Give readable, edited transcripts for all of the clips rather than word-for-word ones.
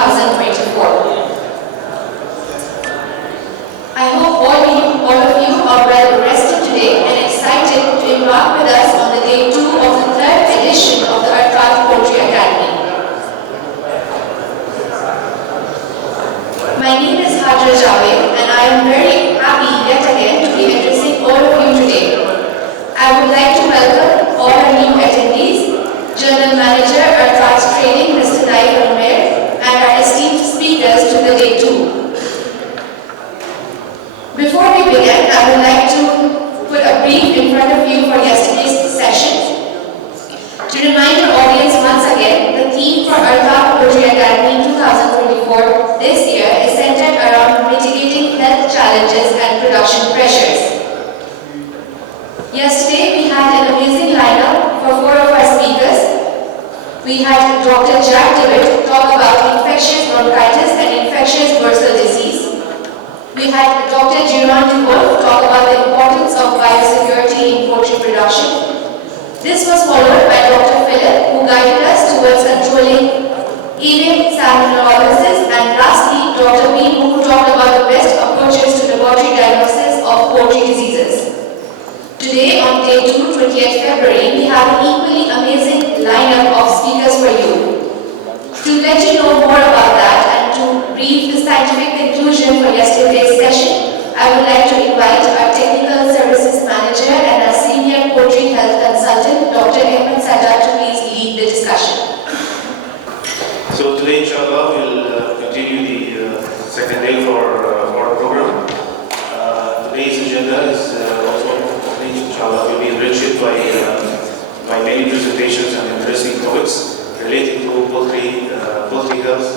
2024. I hope all of you are well rested today and excited to embark with us on the day 2 of the 3rd edition of the LPAI Poetry Academy. My name is Hajra Javed and I am very happy yet again to be addressing all of you today. I would like to welcome all our new attendees, General Manager, LPAI's Training, Mr. Naif Almer, and our esteemed speakers to the day 2. Before we begin, I would like to put a brief in front of you for yesterday's session. To remind the audience once again, the theme for LPAI Poetry Academy 2024 this year is centered around mitigating health challenges and production pressures. Yesterday, we had an amazing lineup for 4 of our speakers. We had Dr. Jack Dewitt talk about infectious bronchitis and infectious bursal disease. We had Dr. Giron DeWolf talk about the importance of biosecurity in poultry production. This was followed by Dr. Philip, who guided us towards controlling avian salmonellosis, and lastly, Dr. Bean, who talked about the best approaches to laboratory diagnosis of poultry diseases. Today, on day 2, 20th February, we have an equally amazing lineup of speakers for you. To let you know more about that and to brief the scientific conclusion for yesterday's session, I would like to invite our Technical Services Manager and our Senior Poultry Health Consultant, Dr. Ahmed Sada, to please lead the discussion. So today, inshallah, we'll continue the second day for our program. Today's agenda is also, inshallah, will be enriched by many presentations and interesting topics relating to poultry health,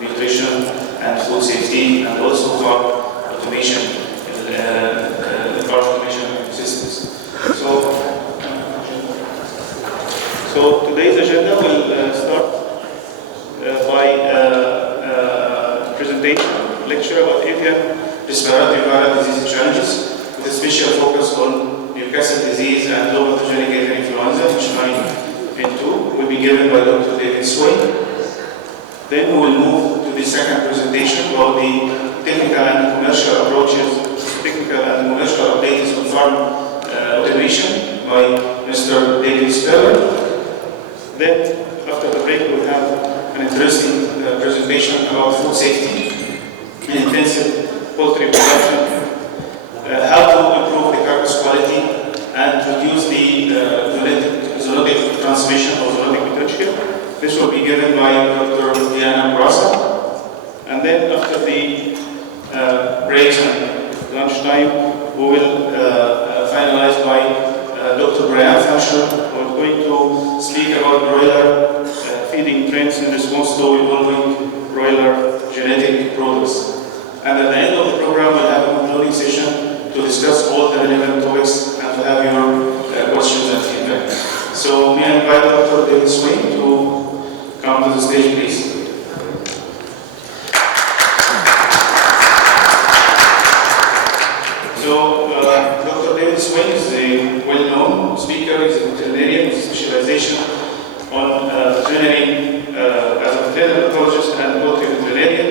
nutrition, and food safety, and also farm automation, farm automation systems. So today's agenda will start by a presentation, lecture about Avian respiratory viral disease challenges, with a special focus on Newcastle disease and low pathogenic avian influenza H9N2, will be given by Dr. Swayne. Then we will move to the second presentation about the technical and commercial approaches, technical and commercial updates on farm automation by Mr. David Speller. Then, after the break, we will have an interesting presentation about food safety and intensive poultry production, how to improve the carcass quality and reduce the zoonotic transmission of zoonotic potential. This will be given by Dr. Diana Brasa. And then after the breaks and lunchtime, we will finalize by Dr. Brian Fasher, who is going to speak about broiler feeding trends in response to evolving broiler genetic products. And at the end of the program, we'll have a concluding session to discuss all the relevant topics and to have your questions and feedback. So may I invite Dr. David Swayne to come to the stage, please. So Dr. David Swayne is a well-known speaker. He's a veterinarian with specialization on veterinary as a veterinary pathologist and poultry veterinarian,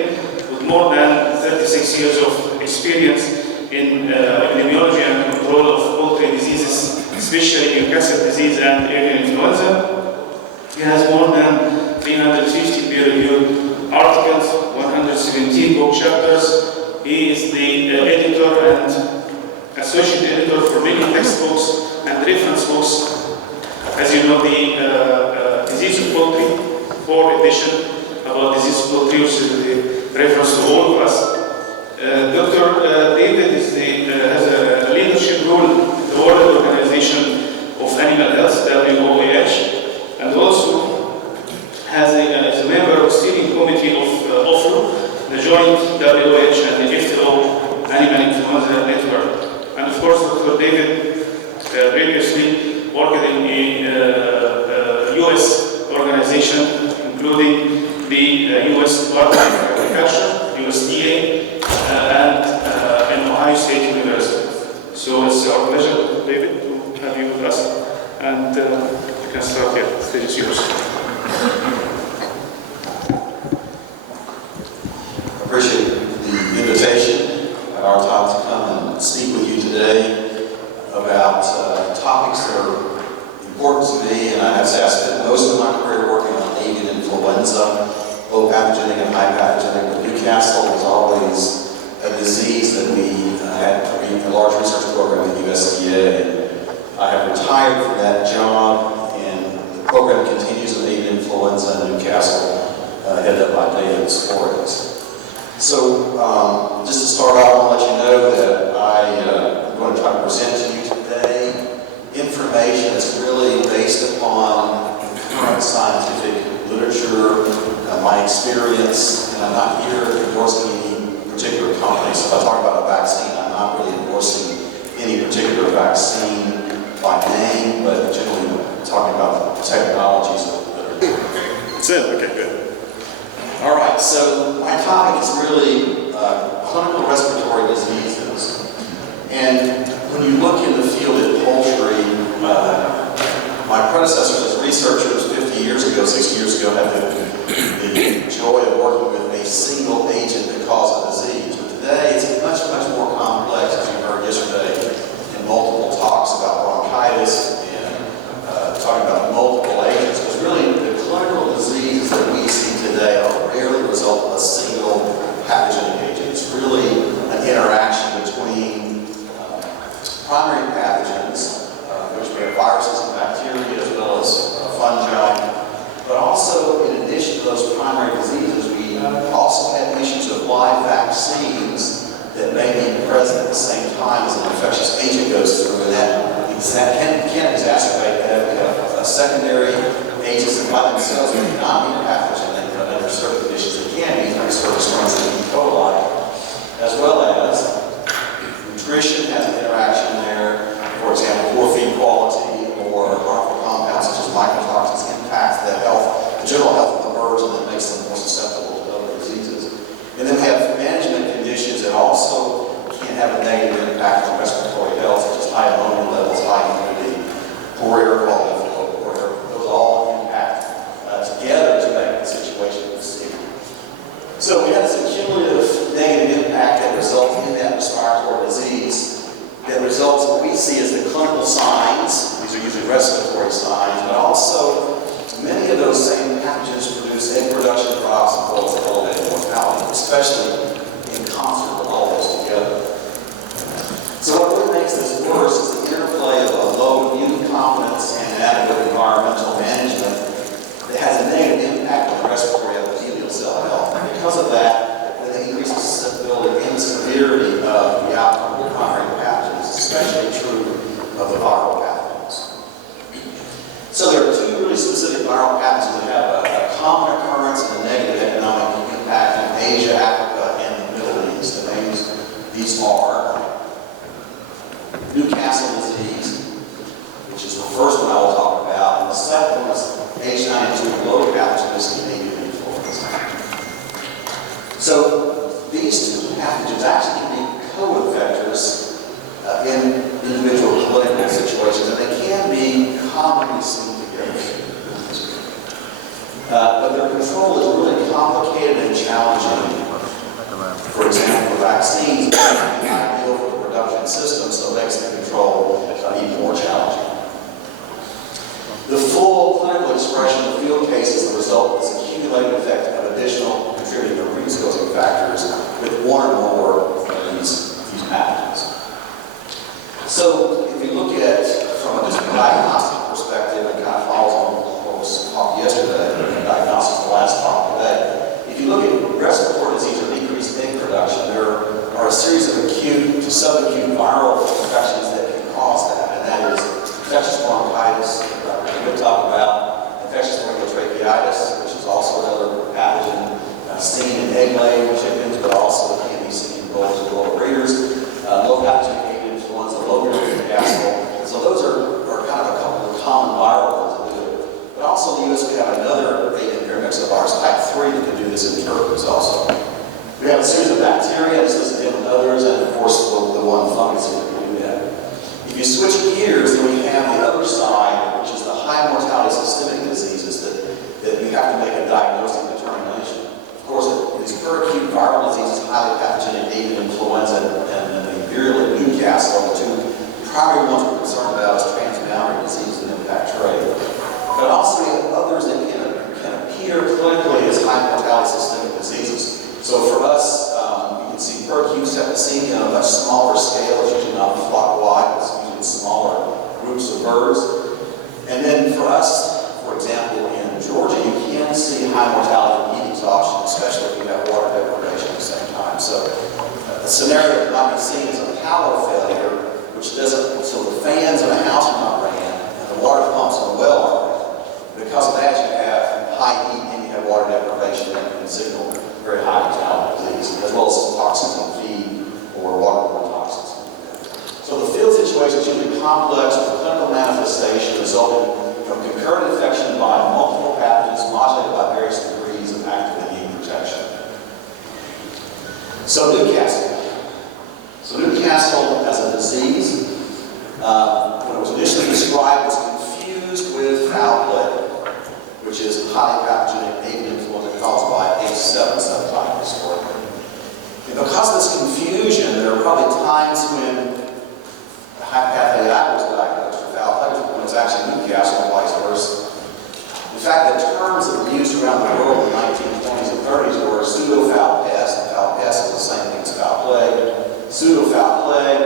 with more than 36 years of experience in epidemiology and control of poultry diseases, especially Newcastle disease and avian influenza. He has more than 350 peer-reviewed articles, 117 book chapters. He is the editor and associate editor for many textbooks and reference books. As you know, the disease of poultry, 4th edition about disease of poultry, which is the reference to all of us. Dr. David has a leadership role in the World Organization of Animal Health, WOAH, and also is a member of the steering committee of OFLO, the joint WOAH and the FTO Animal Influenza Network. And of course, Dr. David previously worked in a US organization, including the US Department of Agriculture, USDA, and in Ohio State University. So it's our pleasure, Dr. David, to have you with us. And you can start here. The stage is yours. topics that are important to me, and I have to say I spent most of my career working on avian influenza, low pathogenic and high pathogenic, but Newcastle was always a disease that we had a large research program at USDA, and I have retired from that job, and the program continues with avian influenza in Newcastle, headed up by David Suarez. So, just to start out, I want to let you know that I'm going to try to present to you today information that's really based upon current scientific literature, my experience, and I'm not here endorsing any particular company. So if I talk about a vaccine, I'm not really endorsing any particular vaccine by name, but generally talking about the technologies that are there. That's it. Okay, good. All right, so my topic is really clinical respiratory diseases. And when you look in the field of poultry, my predecessors as researchers 50 years ago, 60 years ago, had the joy of working with a single agent that caused a disease. But today, it's much, much more complex, as you heard yesterday in multiple talks about bronchitis and talking about multiple agents. Because really, the clinical diseases that we see today are rarely the result of a single pathogenic agent. It's really an interaction between primary pathogens, which we have viruses and bacteria as well as fungi, but also in addition to those primary diseases, we also have issues of live vaccines that may be present at the same time as an infectious agent goes through, and that can exacerbate that. We have secondary agents that by themselves may not be pathogenic, but under certain conditions they can be, like certain strains of E. coli, as well as nutrition has an interaction there. For example, poor feed quality or harmful compounds such as mycotoxins impact the health, the general health of the birds, and that makes them more susceptible to other diseases. And then we have management conditions that also can have a negative impact on respiratory health, such as high ammonia levels, high humidity, poor air quality, those all impact together to make the situation proceed. So we have this cumulative negative impact that results in that respiratory disease that results in what we see as the clinical signs. These are usually respiratory signs, but also many of those same pathogens produce egg production drops and cause elevated mortality, especially in concert with all those together. So what really makes this worse is the interplay of a low immune competence and inadequate environmental management that has a negative impact on the respiratory epithelial cell health. And because of that, it increases susceptibility and the severity of the outcome of the primary pathogens, especially true of the viral pathogens. So there are two really specific viral pathogens that have a common occurrence and a negative economic impact in Asia, Africa, and the Middle East. The names these are Newcastle disease, which is the first one I will talk about, and the second one is H9N2 low pathogenicity avian influenza. So these two pathogens actually can be co-infectors in individual clinical situations, and they can be commonly seen together. But their control is really complicated and challenging. For example, the vaccines are ideal for the production system, so it makes the control even more challenging. The full clinical expression of field case is the result of this accumulated effect of additional contributing or predisposing factors with one or more of these pathogens. So if you look at from just a diagnostic perspective, it kind of follows on what was talked yesterday, diagnostics, the last talk today. If you look at respiratory disease or decreased egg production, there are a series of acute to subacute viral infections that can cause that, and that is infectious bronchitis. We're going to talk about infectious bronchotracheitis, which is also another pathogen seen in egg-laying chickens, but also can be seen in bulls and lower breeders. Low pathogenic avian influenza, low Newcastle. So those are kind of a couple of common viral ones that do it. But also in the U.S. we have another avian paramyxovirus type 3 that can do this in turkeys also. We have a series of bacteria, just listed in others, and of course the one fungus that can do that. If you switch gears, then we have the other side, which is the high mortality systemic diseases that you have to make a diagnostic determination. Of course, these per-acute viral diseases, highly pathogenic avian influenza and the virulent Newcastle are the two primary ones we're concerned about as transmitted birds. And then for us, for example, in Georgia, you can see high mortality from heat exhaustion, especially if you have water deprivation at the same time. So a scenario that might be seen as a power failure, which doesn't, so the fans in a house are not ran, and the water pumps in the well aren't ran. Because of that, you have high heat and you have water deprivation that can signal very high mortality disease, as well as some toxins in feed or waterborne toxins. So the field situation is usually complex with clinical manifestation resulting from concurrent infection by multiple pathogens modulated by various degrees of active immune protection. So Newcastle. So Newcastle as a disease, when it was initially described, was confused with foul play, which is highly pathogenic avian influenza caused by H7 subtype historically. And because of this confusion, there are probably times when High-path was diagnosed with foul play when it's actually Newcastle and vice versa. In fact, the terms that were used around the world in the 1920s and 30s were pseudo-foul pest. Foul pest is the same thing as foul plague. Pseudo-foul plague,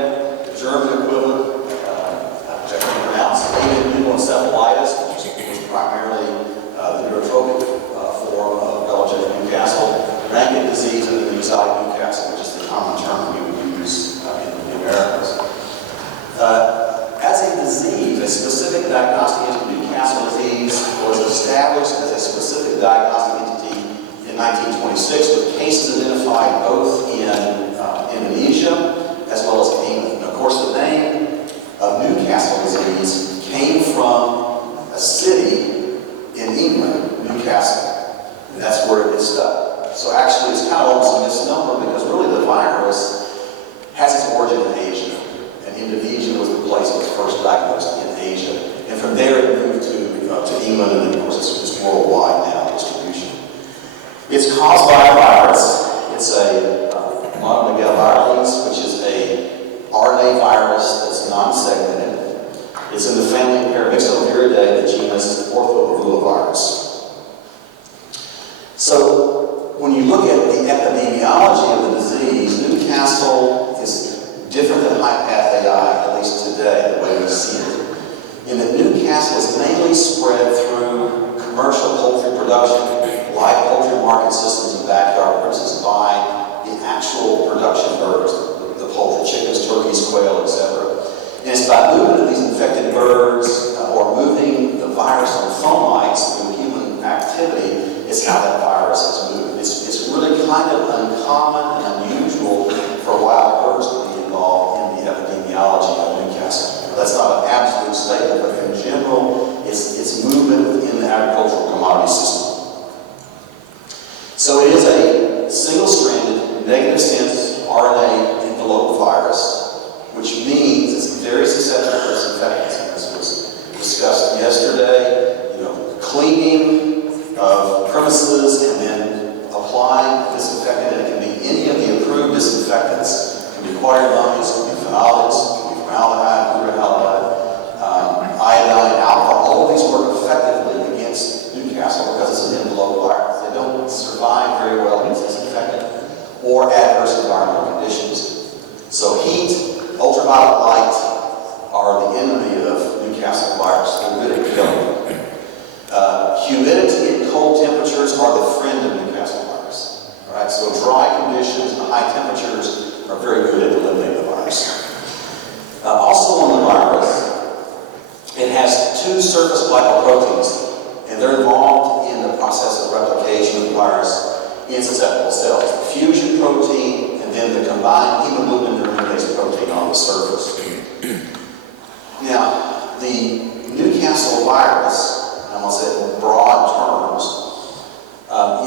the German equivalent, which I can't pronounce, avian encephalitis, which was primarily the neurotropic form of velogenic Newcastle, ranked disease, and then the exotic Newcastle, which is the common term we would use in the Americas. As a disease, a specific diagnostic entity, Newcastle disease, was established as a specific diagnostic entity in 1926 with cases identified both in Indonesia as well as in England. And of course, the name of Newcastle disease came from a city in England, Newcastle, and that's where it stuck. So actually, it's kind of almost a misnomer because really the virus has its origin in Asia. Indonesia was the place it was first diagnosed in Asia. And from there it moved to England, and then of course it's worldwide now, distribution. It's caused by a virus. It's a monomegavirus, which is a RNA virus that's non-segmented. It's in the family Paramyxoviridae, the genus Orthoarulovirus. So when you look at the epidemiology of the disease, Newcastle is different than high-path AI, at least today, the way we see it. In that Newcastle is mainly spread through commercial poultry production, live poultry market systems, and backyard premises by the actual production birds, the poultry, chickens, turkeys, quail, etc. And it's by movement of these infected birds or moving the virus on fomites through human activity is how that virus is moved. It's really kind of uncommon and unusual for wild birds to be involved in the epidemiology of Newcastle. That's not an absolute statement, but in general, it's movement within the agricultural commodity system. So it is a single-stranded, negative-sense RNA enveloped virus, which means it's very susceptible to disinfectants. This was discussed yesterday. Cleaning of premises and then applying disinfectant. And it can be any of the approved disinfectants. It can be quater ammonias, it can be phenolics, it can be formaldehyde, glutaraldehyde, iodine, alcohol. All of these work effectively against Newcastle because it's an envelope virus. They don't survive very well against disinfectant or adverse environmental conditions. So heat, ultraviolet light are the enemy of Newcastle virus. They're good at killing. Humidity and cold temperatures are the friend of Newcastle virus. All right, so dry conditions and high temperatures are very good at eliminating the virus. Also on the virus, it has two surface glycoproteins, and they're involved in the process of replication of the virus in susceptible cells. The fusion protein and then the combined hemoglobin neuraminidase protein on the surface. Now, the Newcastle virus, I'm going to say in broad terms,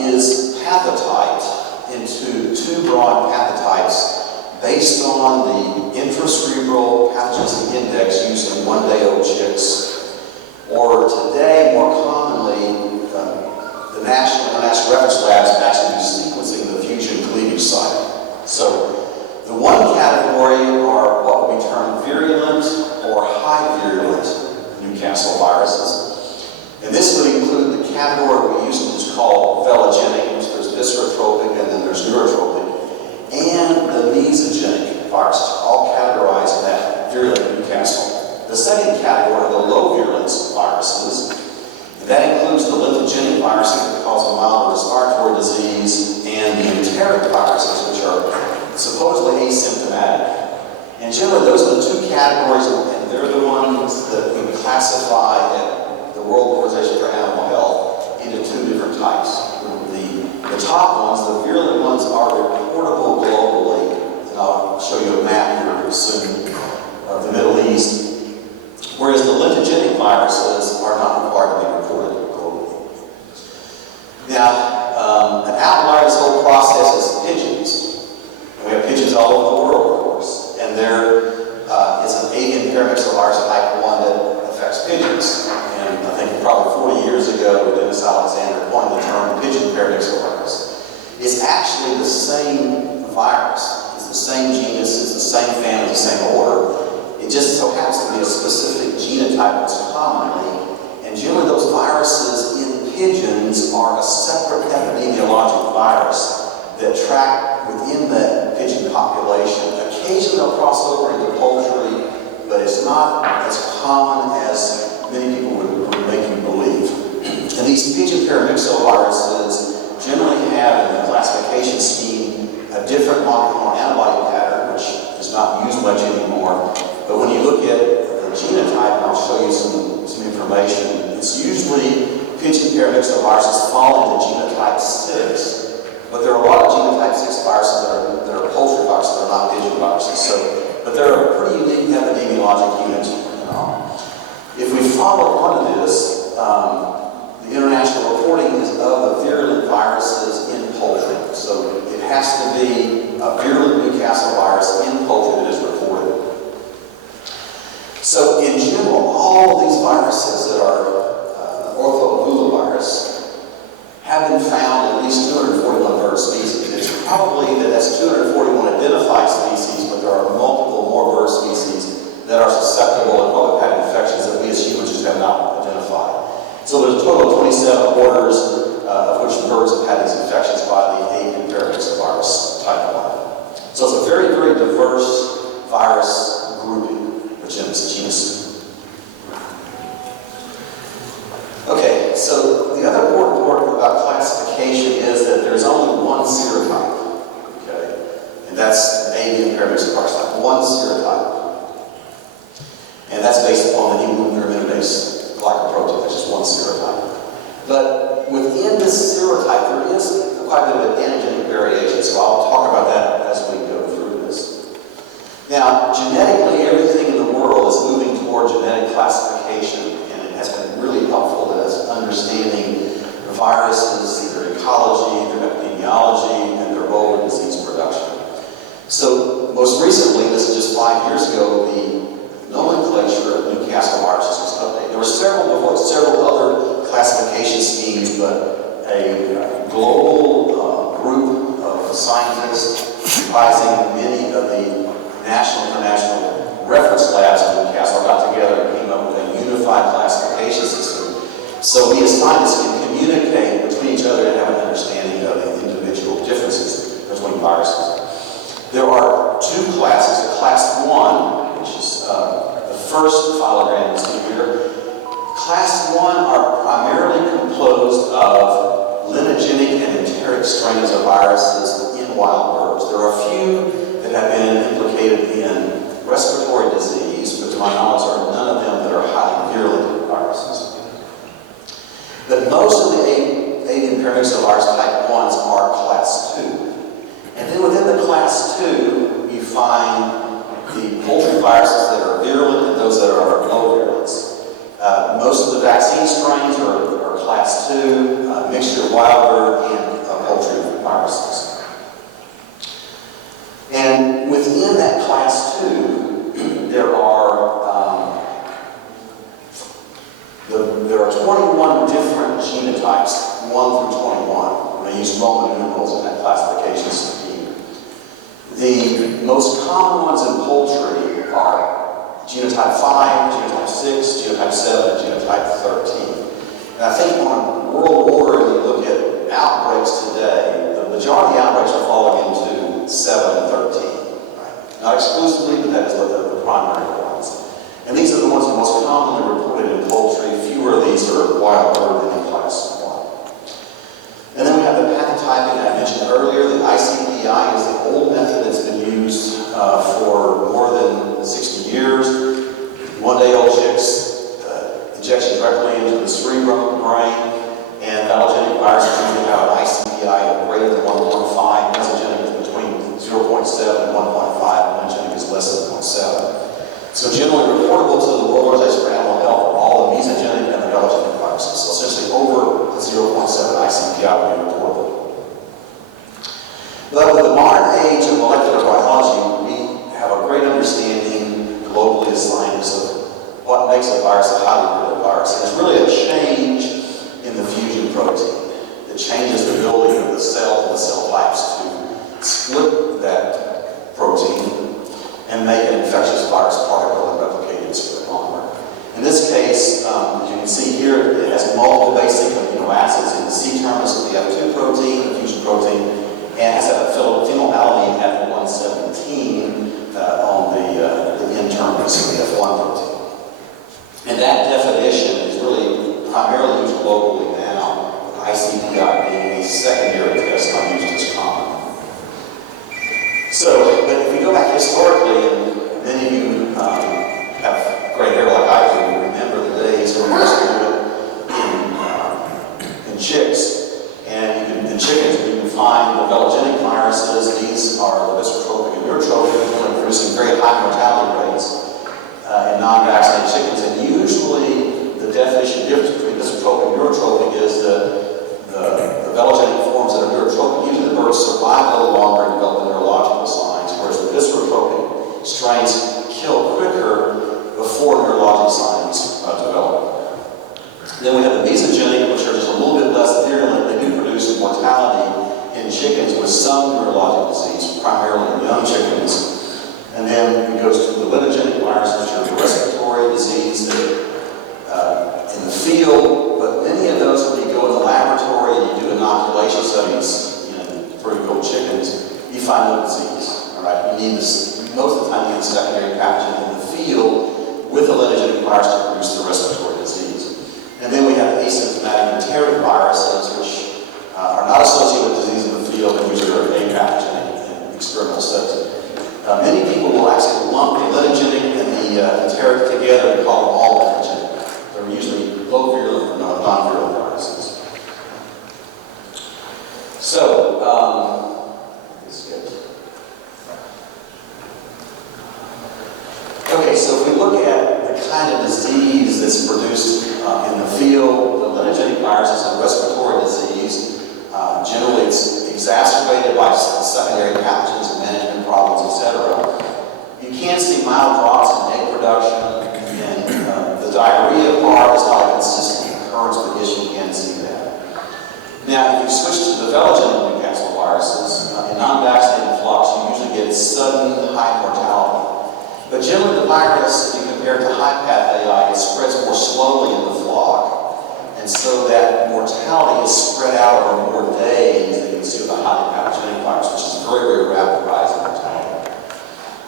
is pathotyped into two broad pathotypes based on the intracerebral pathogenicity index used in one-day-old chicks, or today, more commonly, the National International Reference Labs actually do sequencing of the fusion cleavage site. So the one category are what we term virulent or high virulent Newcastle viruses. And this would include the category we used to just call velogenic, which there's viscerotropic and then there's neurotropic, and the mesogenic viruses, all categorized in that virulent Newcastle. The second category, the low paramyx. And I think probably 40 years ago, Dennis Alexander coined the term pigeon paramyxovirus. It's actually the same virus. It's the same genus, it's the same family, the same order. It just so happens to be a specific genotype most commonly. And generally those viruses in pigeons are a separate epidemiologic virus that track within the pigeon population. Occasionally they'll cross over into poultry, but it's not as common as many people would make you believe. And these pigeon paramyxoviruses generally have in the classification scheme a different monoclonal antibody pattern, which is not used much anymore. But when you look at the genotype, and I'll show you some information, it's usually pigeon paramyxoviruses fall into genotype 6. But there are a lot of genotype 6 viruses that are poultry viruses, that are not pigeon viruses. But they're a pretty unique epidemiologic unit. If we follow on to this, the international reporting is of the virulent viruses in poultry. So it has to be a virulent Newcastle virus in poultry that is reported. So in general, all of these viruses that are orthobulovirus have been found in at least 241 bird species. It's probably that's 241 identified species, but there are multiple more bird species that are susceptible and probably have infections that we as humans just have not identified. So there's a total of 27 orders of which birds have had these infections by the avian paramyxovirus type 1. So it's a very, very diverse virus grouping within this genus. Okay, so the other important part about classification is that there's only one serotype, okay? And that's avian paramyxovirus type, one serotype. And that's based upon the hemoglobin-base glycoprotein, that's just one serotype. But within this serotype, there is quite a bit of antigenic variation, so I'll talk about that as we go through this. Now, genetically, everything in the world is moving toward genetic classification, and it has been really helpful to us understanding the viruses, their ecology, their epidemiology, and their role in disease production. So, most recently, this is just 5 years ago, the nomenclature of Newcastle viruses was updated. There were several other classification schemes, but a global group of scientists comprising many of the national and international reference labs in Newcastle got together and came up with a unified classification system. So we as scientists can communicate between each other and have an understanding of the individual differences between viruses. There are two classes. Class 1, which is the first phylogram you see here. Class 1 are primarily composed of linogenic and enteric strains of viruses in wild birds. There are a few that have been implicated in respiratory disease, but to my knowledge there are none of them that are highly virulent viruses. But most of the avian paramyxovirus type 1s are class 2. And then within the class 2, you find the poultry viruses that are virulent and those that are low virulence. Most of the vaccine strains are class 2, mixture of wild bird and poultry viruses. And within that class 2, there are 21 different genotypes, 1 through 21. They use Roman numerals in that classification scheme. The most common ones in poultry are genotype 5, genotype 6, genotype 7, and genotype 13. And I think on world order, if you look at outbreaks today, the majority of the outbreaks are falling into 7 and 13. Right? Not exclusively, but that is the primary ones. And these are the ones that are most commonly reported in poultry. Fewer of these are wild bird than in class 1. And then we have the pathotyping that I mentioned earlier. The ICPI is the old method that's been used for more than 60 years. One-day-old chicks, injection directly into the cerebrum, the brain, and allogenic viruses usually have an ICPI of greater than 1.5. Mesogenic is between 0.7 and 1.5, and mesogenic is less than 0.7. So generally reportable to the World Organization for Animal Health are all the mesogenic and the allogenic viruses. So essentially over the 0.7 ICPI would be reportable. But with the modern age of molecular biology, we have a great understanding globally as scientists of what makes a virus a highly inoculovirus. And it's really a change in the fusion protein that changes the ability of the cell and the cell types to split that protein and make an infectious virus particle and replicate its polymer. In this case, as you can see here, it has multiple basic amino acids in the C-terminus of the F2 protein, the fusion protein, and has a phenylalanine F117 on the N-terminus of the F1 protein. And that definition is really primarily used globally now, with ICDI being the secondary test not used as common. So, but if we go back historically, and many of you have gray hair like I do, remember the days when we used to do it in chicks. And in chickens, you can find the velogenic viruses. These are the respiratory and neurotropic, producing very high mortality rates in non-vaccinated chickens. And usually, the definition difference between respiratory and neurotropic is the velogenic forms that are neurotropic. Usually, the birds survive a little longer and develop neurological signs, whereas the respiratory strains kill quicker before neurologic signs develop. Then we have the mesogenic, which are just a little bit less virulent. They do produce mortality in chickens with some neurologic disease, primarily in young chickens. And then it goes to the linogenic viruses, which are the respiratory disease that in the field, but many of those, when you go in the laboratory and you do inoculation studies in vertical chickens, you find no disease. All right, you need this, most of the time you need a secondary pathogen in the field with a linogenic virus to produce the respiratory disease. And then we have asymptomatic enteric viruses, which are not associated with disease in the field and usually are apathogenic in experimental studies. Many people will actually lump the linogenic and the enteric together and call them all linogenic. They're usually low virulent or non-virulent viruses. So, this is good. Okay, so if we look at the kind of disease that's produced in the field, the linogenic viruses and respiratory disease, generally it's exacerbated by secondary pathogens and management problems, etc. You can see mild drops in egg production, and the diarrhea part is not a consistent occurrence, but yes, you can see that. Now, if you switch to the velogenic Newcastle viruses, in non-vaccinated flocks, you usually get sudden high mortality. But generally, the virus, if you compare it to LPAI, it spreads more slowly in the flock. And so that mortality is spread out over more days than you can see with a highly pathogenic virus, which is a very, very rapid rise in mortality.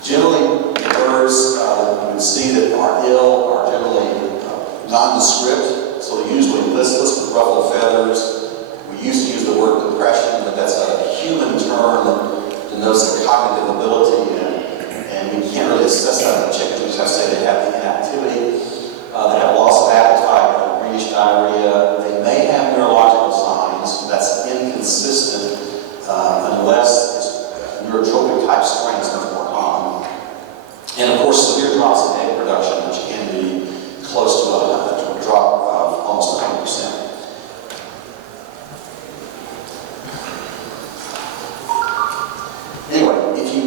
Generally, birds you can see that are ill are generally nondescript, so they're usually listless with ruffled feathers. We used to use the word depression, but that's a human term that denotes the cognitive ability, and we can't really assess that in the chickens. We just have to say they have the inactivity. They have loss of appetite, greenish diarrhea. They may have neurological signs. That's inconsistent unless neurotropic type strain is much more common. And of course, severe drops in egg production, which can be close to a drop of almost 100%. Anyway, if you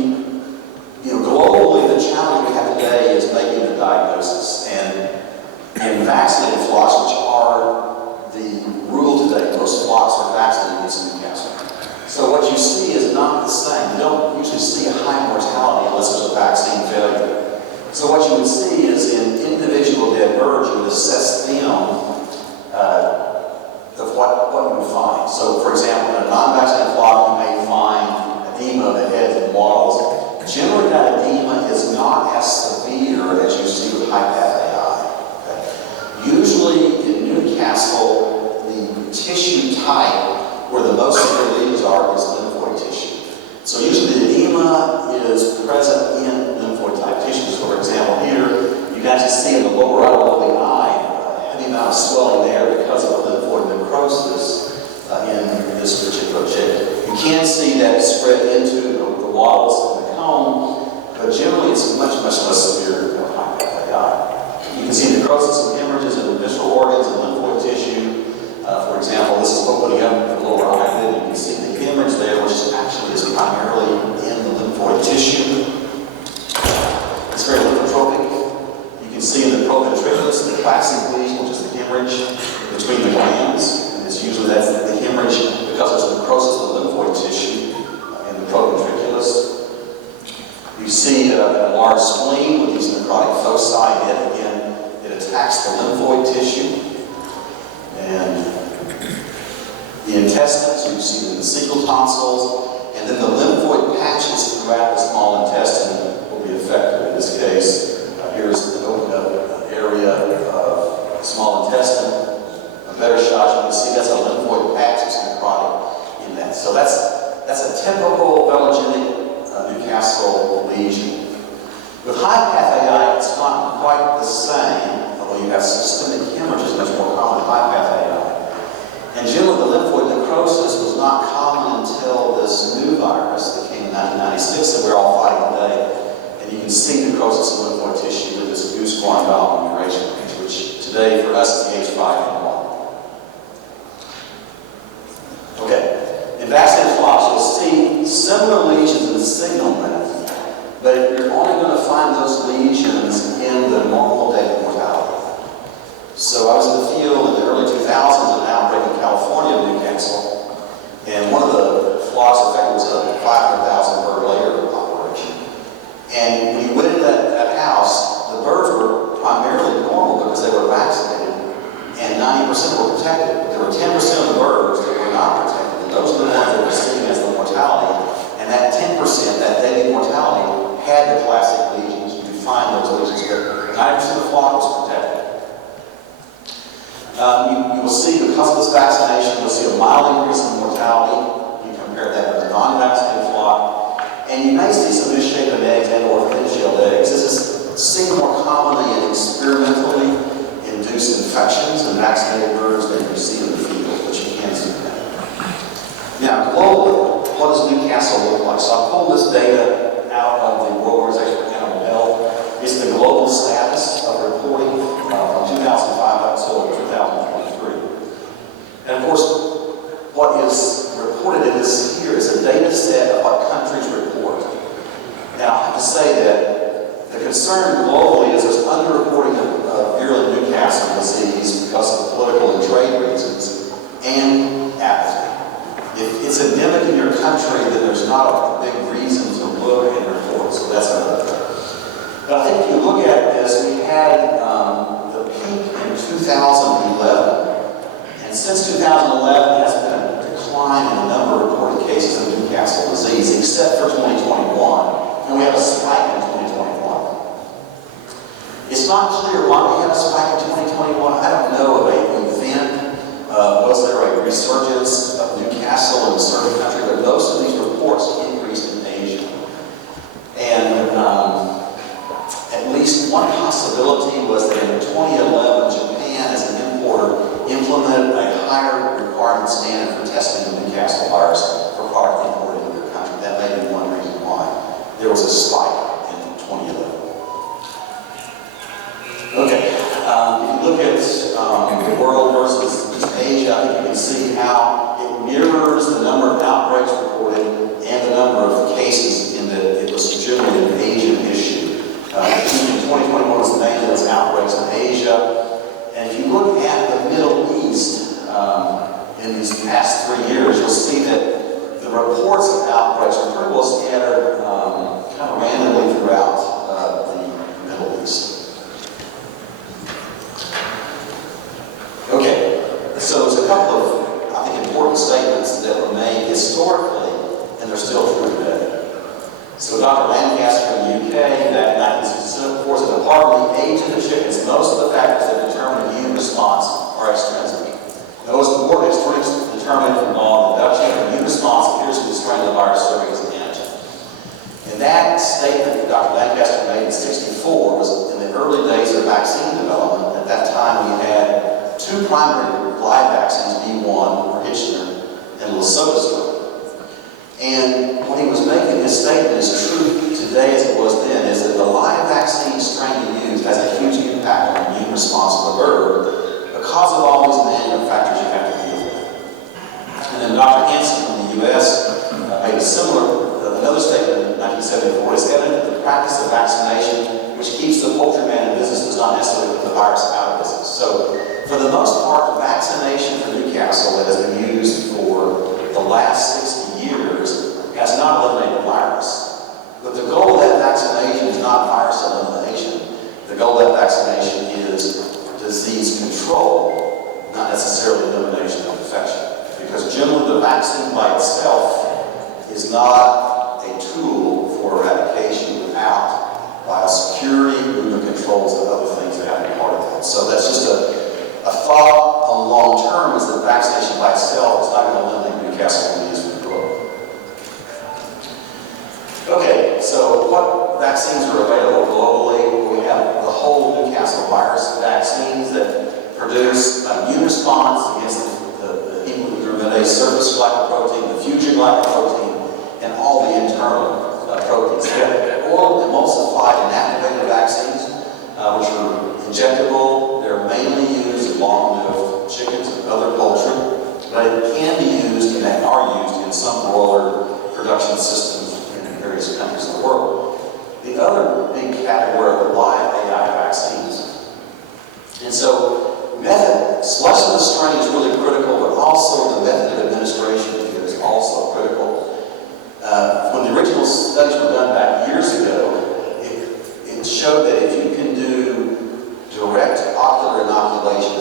globally, the challenge we have today is making the diagnosis. And in vaccinated flocks, which are the rule today, most flocks are vaccinated against Newcastle. So what you see is not the same. You don't usually see a high mortality unless there's a vaccine failure. So what you would see is in individual dead birds, you would assess them of what you would find. So for example, in a non-vaccinated flock, you may find edema of the heads and wattles. Generally, that edema is not as severe as you see with LPAI. Okay? Usually in Newcastle, the tissue type where the most severe lesions are is lymphoid tissue. So usually the edema is present in lymphoid type tissues. For example, here you can actually see in the lower right of the eye a heavy amount of swelling there because of the lymphoid necrosis in this particular chick. You can see that spread into the wattles and the comb, but generally it's much, much less severe than LPAI. You can see necrosis and hemorrhages in the visceral organs and lymphoid tissue. For example, this is opening up the lower eyelid. You can see the hemorrhage there, which actually is primarily in the lymphoid tissue. It's very lymphotropic. You can see in the proventriculus the classic lesion hemorrhage between the glands. And it's usually that's the hemorrhage because there's necrosis of the lymphoid tissue in the proventriculus. You see a large spleen with these necrotic foci. It attacks the lymphoid tissue. And the intestines, you see the vesical tonsils, and then the lymphoid patches throughout the small intestine will be affected. In this case, here's an opened up area of small intestine. A better shot, you can see that's a lymphoid patch that's necrotic in that. So that's a typical velogenic Newcastle lesion. With high path AI, it's not quite the same, although you have systemic hemorrhage much more common in high path AI. And generally, the lymphoid necrosis was not common until this new virus that came in 1996 that we're all fighting today. And you can see necrosis of lymphoid tissue with this goose guandal migration range, which today for us is the H9N2. Okay. In vaccinated flocks, you'll see similar lesions in the signal method, but you're only going to find those lesions in the normal daily mortality. So I was in the field in the early 2000s at an outbreak in California, Newcastle, and one of the flocks affected was a 500,000 bird layer operation. And when you went into that house, the birds were primarily normal because they were vaccinated, and 90% were protected. There were 10% of the birds that were not protected. Those are the ones that we're seeing as the mortality. And that 10%, that daily mortality, had the classic lesions. You can find those lesions, but 90% of the flock was protected. You will see, because of this vaccination, you'll see a mild increase in mortality. You compare that with the non-vaccinated flock. And you may see some misshapen eggs and or thin-shelled eggs. This is seen more commonly in experimentally induced infections in vaccinated birds than you see in the field, but you can see that. Now, globally, what does Newcastle look like? So I pulled this data out of the World Organization for Animal Health. It's the global status of reporting from 2005 up until 2023. And of course, what is reported in this here is a data set of what countries report. Now, I have to say that the concern globally is there's underreporting of virulent Newcastle disease because of political and trade reasons and apathy. If it's endemic in your country, then there's not a big reason to look and report, so that's another thing. But I think if you look at this, we had the peak in 2011, and since 2011, there has been a decline in the number of reported cases of Newcastle disease, except for 2021, and we have a spike in 2021. It's not clear why we have a spike in 2021. I don't know of an event. Was there a resurgence of Newcastle in a certain country? But most of these reports increased in Asia. And at least one possibility was that in 2011, Japan, as an importer, implemented a higher requirement standard for testing the Newcastle virus for product imported into their country. That may be one reason why there was a spike in 2011. Okay, if you look at the world versus Asia, I think you can see how it mirrors the number of outbreaks reported and the number of cases in that it was generally an Asian issue. In 2021 was mainly those outbreaks in Asia. And if you look at the Middle East in these past 3 years, you'll see that the reports of outbreaks are pretty well scattered kind of randomly throughout the Middle East. Okay, so there's a couple of, I think, important statements that were made historically, and they're still true today. So Dr. Lancaster in the UK, back in 1964, said the part of the age of the chickens, most of the factors that determine immune response are extrinsic. Those more extrinsic determined involve induction of immune response appears to be the strain of the virus serving as an antigen. And that statement that Dr. Lancaster made in 1964 was in the early days of vaccine development. At that time, we had two primary live vaccines, B1 or Hitchner, and Lesotho. And when he was making his statement is true today as it was then, is that the live vaccine strain you use has a huge impact on the immune response of the bird because of all these management factors you have to deal with. And then Dr. Hansen from the US made a similar, another statement in 1974. It's evident that the practice of vaccination, which keeps the poultryman in business, does not necessarily put the virus out of business. So For the most part, the vaccination for Newcastle that has been used for the last 60 years has not eliminated the virus. But the goal of that vaccination is not virus elimination. The goal of that vaccination is disease control, not necessarily elimination of infection. Because generally the vaccine by itself is not a tool for eradication without biosecurity, movement controls, and other things that have to be part of that. So that's just a thought on long term, is that vaccination by itself is not going to eliminate Newcastle disease from the globe. Okay, so what vaccines are available globally? We have the whole Newcastle virus vaccines that produce an immune response against the hemoglobin surface glycoprotein, the fusion glycoprotein, and all the internal proteins. We have oral emulsified inactivated vaccines, which are injectable. They're mainly used in long-lived chickens and other poultry, but it can be used, and they are used in some broiler production systems in various countries of the world. The other big category are the live AI vaccines. And so selection of the strain is really critical, but also the method of administration is also critical. When the original studies were done back years ago, it showed that if you can do direct ocular inoculation,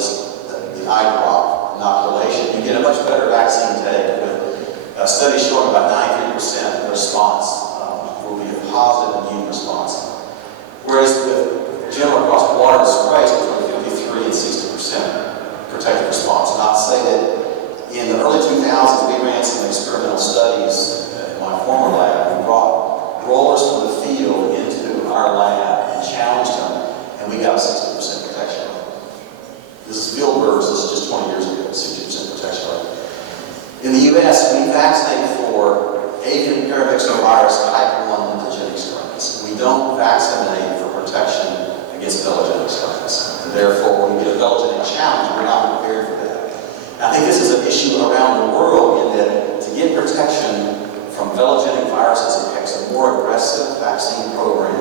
the eye drop inoculation, you get a much better vaccine take, with studies showing about 93% response will be a positive immune response. Whereas with general across water sprays, between 53 and 60% protective response. Not to say that in the early 2000s, we ran some experimental studies in my former lab. We brought rollers from the field into our lab and challenged them, and we got 60% protection rate. This is field birds, this is just 20 years ago, 60% protection rate. In the US, we vaccinate for Avian virus type 1 lymphogenic strains. We don't vaccinate for protection against velogenic strains. And therefore, when we get a velogenic challenge, we're not prepared for that. I think this is an issue around the world, in that to get protection from velogenic viruses, it takes a more aggressive vaccine program,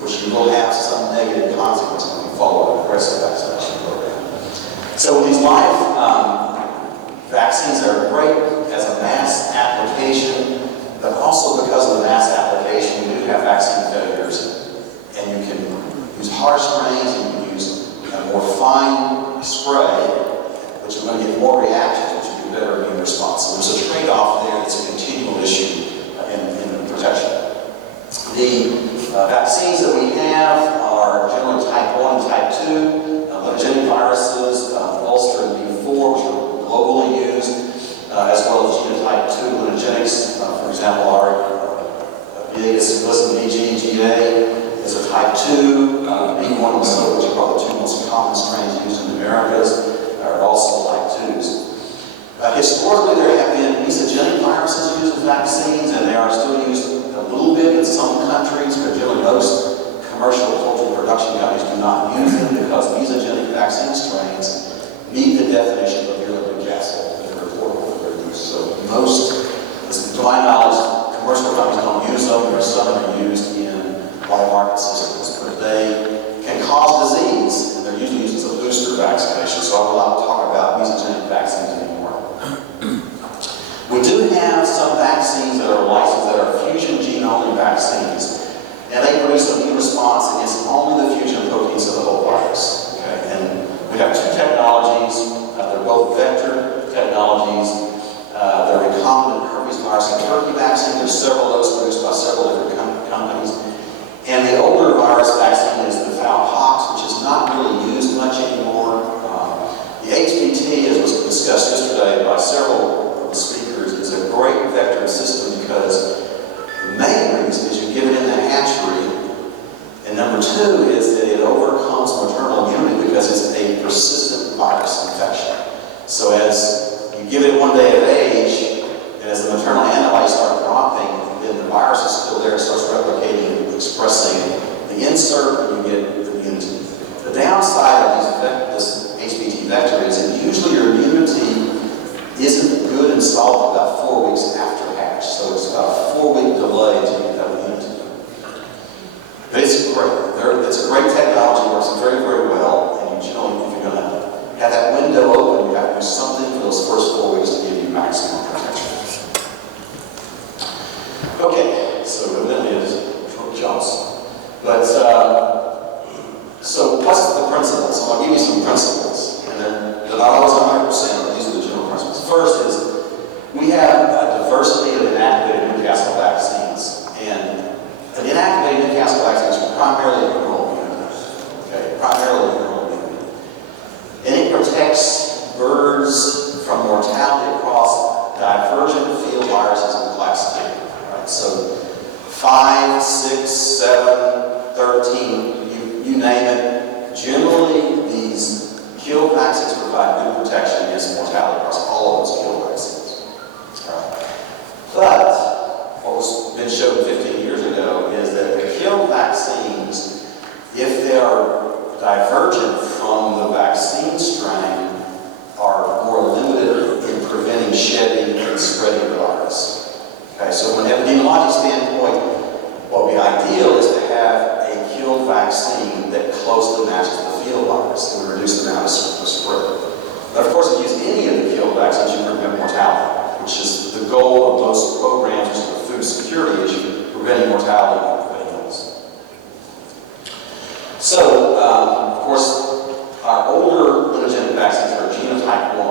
which will have some negative consequences when we follow an aggressive vaccination program. So these live vaccines are great as a mass application, but also because of the mass application, we do have vaccine failures, and you can use harsh strains, you can use a more fine spray, but you're going to get more reactions, which will be better immune response. So there's a trade-off there that's a continual issue in protection. The vaccines that we have are generally type 1 and type 2, lymphogenic viruses, Ulster and B4, which are globally used, as well as genotype 2 lymphogenics. For example, our BGA is a type 2, B1 also, which are probably the two most common strains used in the Americas, are also type 2s. Historically, there have been mesogenic viruses used in vaccines, and they are still used a little bit in some countries, but generally most commercial poultry production companies do not use them because mesogenic vaccine strains meet the definition of virulent Newcastle and they're reportable for their use. So most, to my knowledge, commercial companies don't use them. There are some that are used in live market systems, but they can cause disease, and they're usually used as a booster vaccination. So I will not talk about mesogenic vaccines anymore. We do have some vaccines that are licensed that are fusion gene-only vaccines, and they produce an immune response against only the fusion proteins of the whole virus. Okay? And we have two technologies. They're both vector technologies. They're recombinant herpes virus and turkey vaccine. There's several of those produced by several different companies. And the older virus vaccine is the fowl pox, which is not really used much anymore. The HPT, as was discussed yesterday by several of the speakers, is a great vector system because the main reason is you give it in the hatchery, and number two is that it overcomes maternal immunity because it's a persistent virus infection. So as you give it one day of age, and as the maternal antibodies start dropping, then the virus is still there, starts replicating, expressing the insert, and you get immunity. The downside of this HPT vector is that usually your immunity isn't good and solid about 4 weeks after hatch. So it's about a 4-week delay until you have immunity. But it's great. It's a great technology, works very, very well, and you generally, if you're going to have but not always 100%, but these are the general principles. First is we have a diversity of inactivated Newcastle vaccines. And an inactivated Newcastle vaccine is primarily a humoral immunity. Okay, primarily a humoral immunity. And it protects birds from mortality across divergent field viruses in class 2. Right? So 5, 6, 7, 13, you name it. Generally, these kill vaccines provide good protection against mortality across all of those kill vaccines. Right? But what was been shown 15 years ago is that the kill vaccines, if they are divergent from the vaccine strain, are more limited in preventing shedding and spreading the virus. Okay, so from an epidemiology standpoint, what would be ideal is to have a kill vaccine that closely matches the field virus. It would reduce the amount of spread. But of course, if you use any of the kill vaccines, you prevent mortality, which is the goal of most programs, which is a food security issue, preventing mortality and preventing illness. So, of course, our older immunogenic vaccines are genotype 1,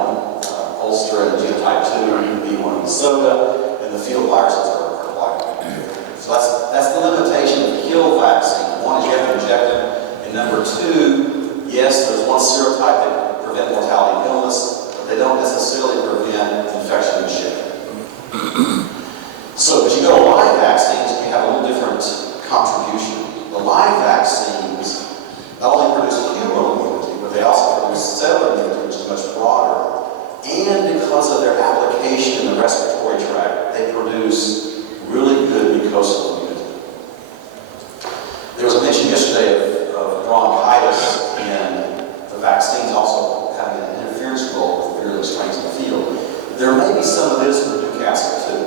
Ulster, and genotype 2, B1 Minnesota, and the field viruses are quite. So that's the limitation of the kill vaccine. One is you have to inject it, and number 2, yes, there's one serotype that prevent mortality and illness, but they don't necessarily prevent infection and shedding. So as you go to live vaccines, you have a little different contribution. The live vaccines not only produce humoral immunity, but they also produce cellular immunity, which is much broader. And because of their application in the respiratory tract, they produce really good mucosal immunity. There was a mention yesterday of bronchitis, and the vaccines also having an interference role with virulent strains in the field. There may be some of this with Newcastle too.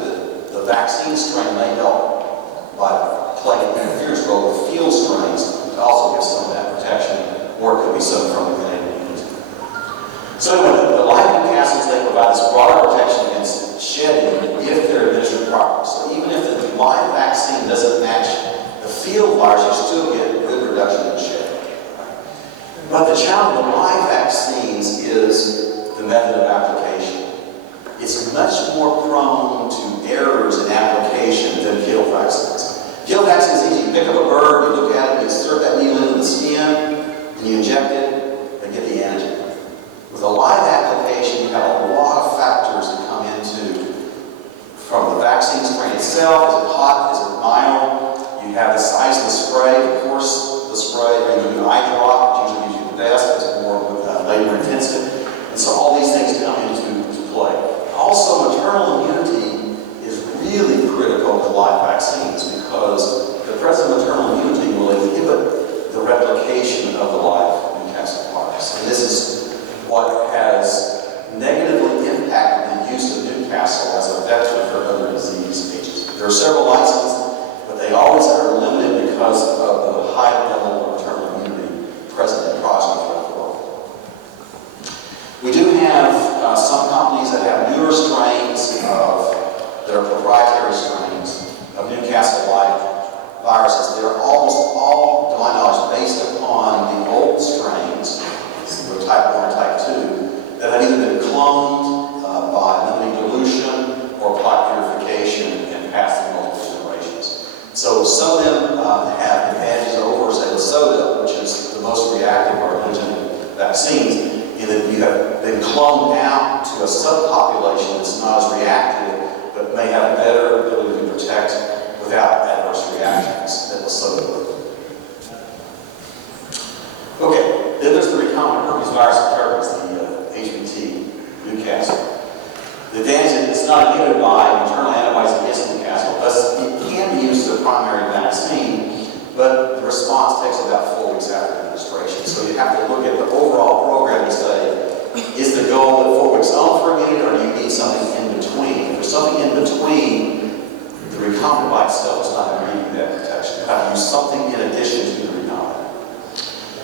The vaccine strain may help by playing an interference role with field strains to also give some of that protection, or it could be some from the innate immunity. So anyway, the live Newcastles, they provide this broader protection against shedding if they're administered properly. So even if the live vaccine doesn't match the field virus, you still get good reduction in shedding. But the challenge with live vaccines is the method of application. It's much more prone to errors in application than kill vaccines. Kill vaccine is easy. You pick up a bird, you look at it, you insert that needle into the skin, and you inject it, and get the antigen. With a live application, you have a lot of factors that come into from the vaccine strain itself. Is it hot? Is it mild? You have the size of the spray, of course, the spray. Are you going to do eye drop? It's usually used the best. It's more labor intensive. And so all these things come into play. Also, maternal immunity is really critical to live vaccines because the present maternal immunity will inhibit the replication of the live Newcastle virus. And this is what has negatively impacted the use of Newcastle as a vector for other disease agents. There are several licenses, but they always are limited because of the high level of maternal immunity present in progeny throughout the world. We do have some companies that have newer strains that are proprietary strains of Newcastle live viruses. They're almost all, to my knowledge, based upon the old strains, type 1 or type 2, that have either been cloned by limiting dilution or plaque purification and passed through multiple generations. So some of them have advantages over, say, the soda, which is the most reactive of our immunogenic vaccines, in that you have been cloned out to a subpopulation that's not as reactive, but may have a better ability to protect without adverse reactions than the soda would. Okay, then there's the recombinant herpes virus of the HPT, Newcastle. The advantage is it's not inhibited by maternal antibodies against Newcastle. Thus, it can be used as a primary vaccine, but the response takes about 4 weeks after administration. So you have to look at the overall program and say, is the goal at 4 weeks on for immunity, or do you need something in between? If there's something in between, the recombinant by itself is not going to give you that protection. You have to use something in addition to the recombinant.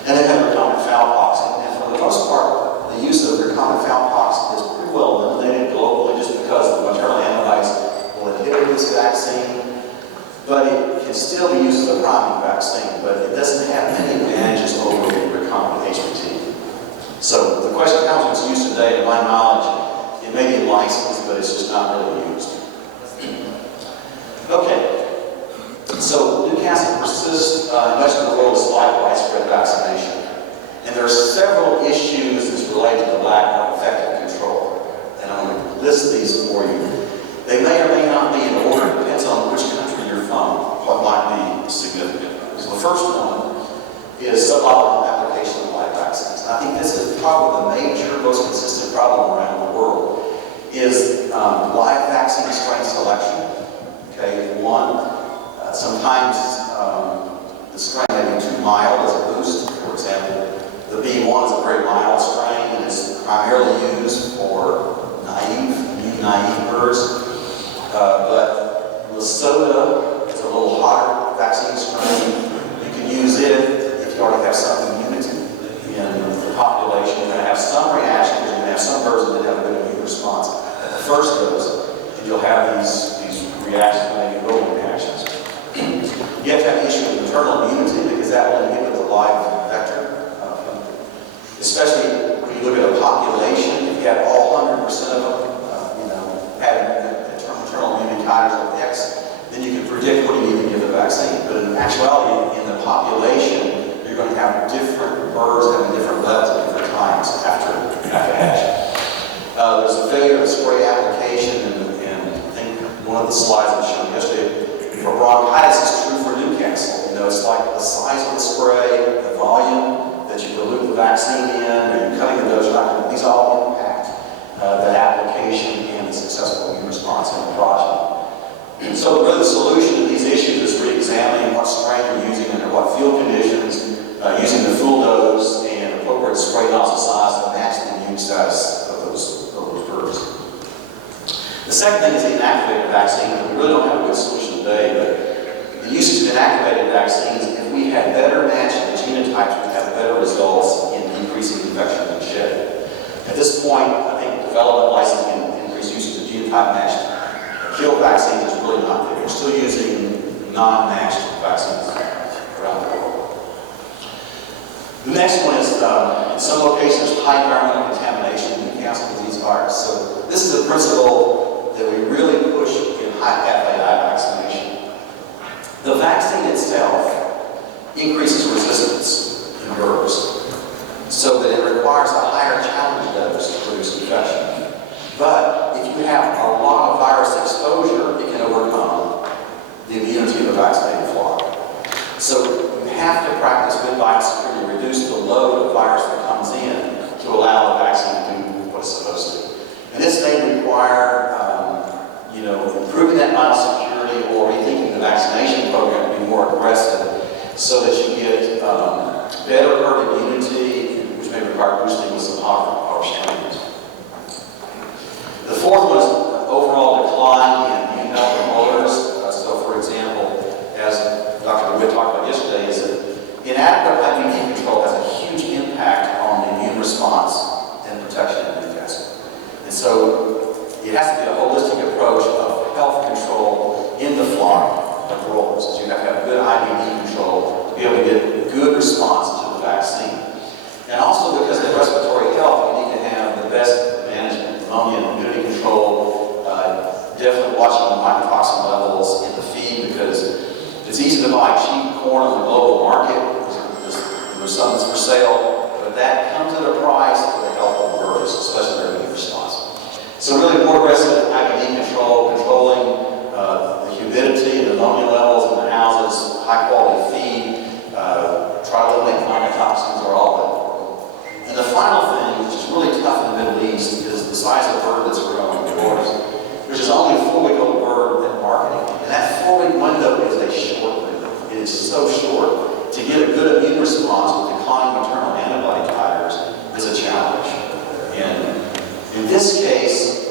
And then have recombinant fowl-pox. And for the most part, the use of recombinant fowl-pox is pretty well eliminated globally just because the maternal antibodies will inhibit this vaccine. But it can still be used as a priming vaccine, but it doesn't have any advantages over the recombinant HPT. So the question comes when it's used in today, to my knowledge, it may be licensed, but it's just not really used. Okay, so Newcastle persists much of the world despite widespread vaccination. And there are several issues that's related to the lack of effective control. And I'm going to list these for you. They may or may not be in order. It depends on which country you're from, what might be significant. So the first one is suboptimal application of live vaccines. I think this is probably the major, most consistent problem around the world, is live vaccine strain selection. Okay, one, sometimes the strain may be too mild as a boost. For example, the B1 is a very mild strain and it's primarily used for naive birds. But Lesotho is a little hotter vaccine strain. You can use it if you already have some immunity in the population. You're going to have some reactions. You're going to have some birds that have a good immune response at the first dose, and you'll have these reactions, maybe rolling reactions. You have to have an issue with maternal immunity because that will inhibit the live vector. Especially when you look at a population, if you have all 100% of them, having maternal immunity titers of X, then you can predict what you need to give the vaccine. But in actuality, in the population, you're going to have different birds having different levels at different times after hatch. There's a failure of the spray application, and I think one of the slides I showed yesterday for bronchitis is true for Newcastle. It's like the size of the spray, the volume that you dilute the vaccine in, or you're cutting the dose right. These all impact that application and the successful immune response in the progeny. And so really the solution to these issues is re-examining what strain you're using under what field conditions, using the full dose and appropriate spray nozzle size to match the immune status of those birds. The second thing is the inactivated vaccine. We really don't have a good solution today, but the usage of inactivated vaccines, if we had better matched the genotypes, we'd have better results in decreasing infection and shedding. At this point, I think development, licensing, and increased usage of genotype matched kill vaccines is really not there. We're still using non-matched vaccines around the world. The next one is, in some locations, there's high environmental contamination in Newcastle disease virus. So this is a principle that we really push in high LPAI vaccination. The vaccine itself increases resistance in birds so that it requires a higher challenge dose to produce infection. But if you have a lot of virus exposure, it can overcome the immunity of the vaccinated flock. So you have to practice good biosecurity, reduce the load of virus that comes in to allow the vaccine to do what it's supposed to. And this may require improving that biosecurity or rethinking the vaccination program to be more aggressive so that you get better herd immunity, which may require boosting with some power strains. The fourth one is overall decline in immune health and mothers. So, for example, as Dr. DeWitt talked about yesterday, is that inadequate IgG control has a huge impact on the immune response and protection in Newcastle. And so it has to be a holistic approach of health control in the flock of broilers. So you have to have good IgG control to be able to get good response to the vaccine. And also because of the respiratory health, you need to have the best management, pneumonia and humidity control, definitely watching the mycotoxin levels in the feed because it's easy to buy cheap corn on the global market. There's some that's for sale, but that comes at a price for the health of birds, especially their immune response. So really more aggressive IgG control, controlling the humidity and ammonia levels in the houses, high quality feed, try to eliminate mycotoxins are all that. And the final thing, which is really tough in the Middle East, is the size of the bird that's growing indoors. There's just only a 4-week-old bird at marketing, and that 4-week window is a short window. It is so short. To get a good immune response with declining maternal antibody titers is a challenge. And in this case,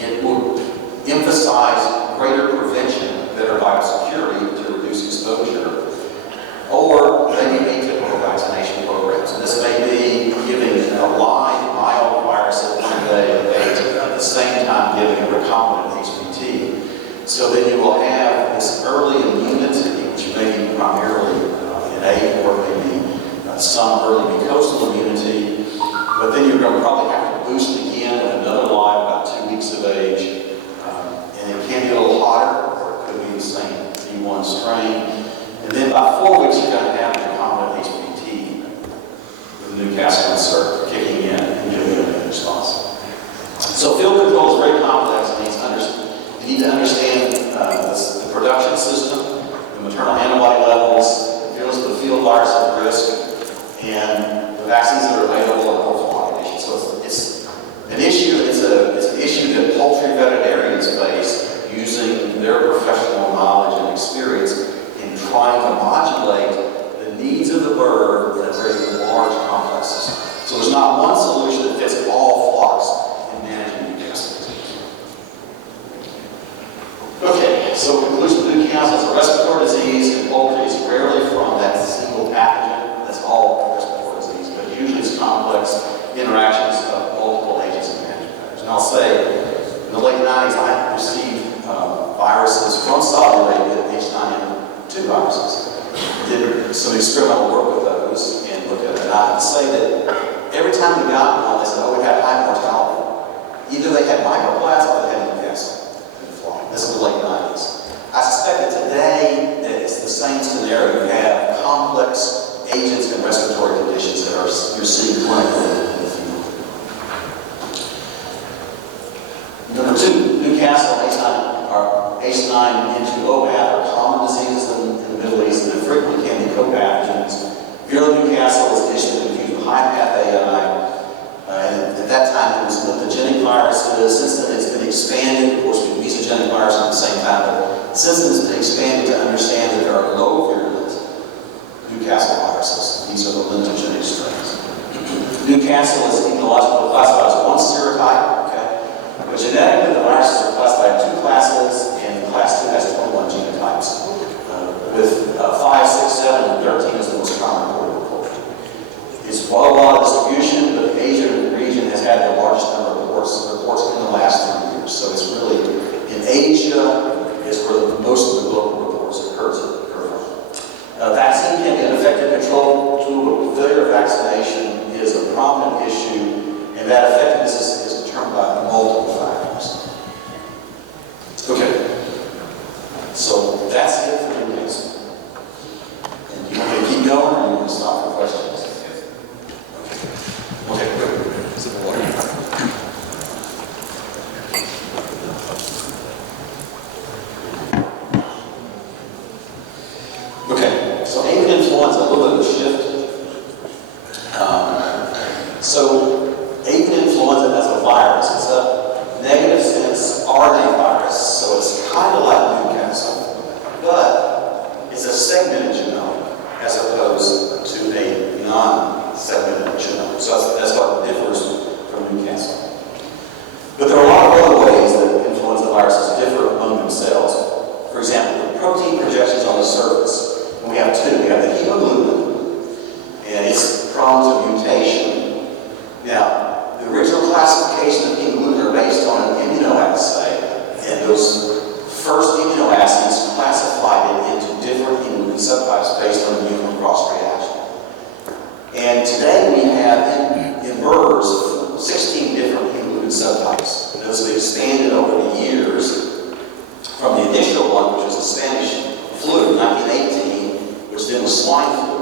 it will emphasize greater prevention, better biosecurity to reduce exposure, or maybe atypical vaccination programs. And this may be giving a live, mild virus at one day at the same time giving a recombinant HPT. So then you will have this early immunity, which may be primarily innate or maybe some early mucosal immunity, but then you're going to probably have to need to understand the production system, the maternal antibody levels, the feelings of the field virus at risk, and the vaccines that are available and hopeful population. So it's an issue. It's an issue that poultry veterinarians face using their professional knowledge and experience in trying to modulate the needs of the bird in a very large complex system. So there's not one solution that fits all flocks in managing Newcastle disease. Okay, so conclusion of Newcastle is a respiratory disease, and poultry is rarely from that single pathogen. That's all respiratory disease, but usually it's complex interactions of multiple agents and management. And I'll say, in the late 90s, I received viruses from solid-related H9N2 viruses. Did some experimental work with those and looked at it. And I can say that every time we got one, they said, oh, we had high mortality. Either they had mycoplasma or they had Newcastle in the flock. This is the late 90s. I suspect that today that it's the same scenario. You have complex agents and respiratory conditions that you're seeing clinically in the field. Number two, Newcastle H9N2 are common diseases in the Middle East and frequently can be co-pathogens. Virulent Newcastle is initially confused with high-path AI. And at that time, it was lithogenic viruses. Since then, it's been expanded. Of course, we have mesogenic viruses at the same time, but since then, it's been expanded to understand that there are low-virulent Newcastle viruses. These are the lithogenic strains. Newcastle is immunologically classified as one serotype, okay? But genetically, the viruses are classified in two classes, and class 2 has 21 genotypes, with 5, 6, 7, and 13 is the most common reported poultry. It's worldwide distribution, but the Asian region has had the largest number of reports in the last 3 years. So it's really, in Asia, is where most of the global reports occur from. Vaccine can be an effective control tool, but failure of vaccination is a prominent issue, and that effectiveness is determined by multiple factors. Okay, so that's it for Newcastle. And you want me to keep going, or you want to stop for questions? Okay, great. Sip of water. Okay, so avian influenza, a little bit of a shift. So avian influenza as a virus, it's a negative sense RNA virus, so it's kind of like Newcastle, but it's a segmented genome as opposed to a non-segmented genome. So that's what differs from Newcastle. But there are a lot of other ways that influenza viruses differ among themselves. For example, the protein projections on the surface. And we have two. We have the hemoglobin, and it's prone to mutation. Now, the original classification of hemoglobin are based on an immunoassay, and those first immunoassays classified it into different hemoglobin subtypes based on immune cross-reaction. And today we have in birds 16 different hemoglobin subtypes. And those have expanded over the years from the initial one, which was the Spanish flu in 1918, which then was swine flu.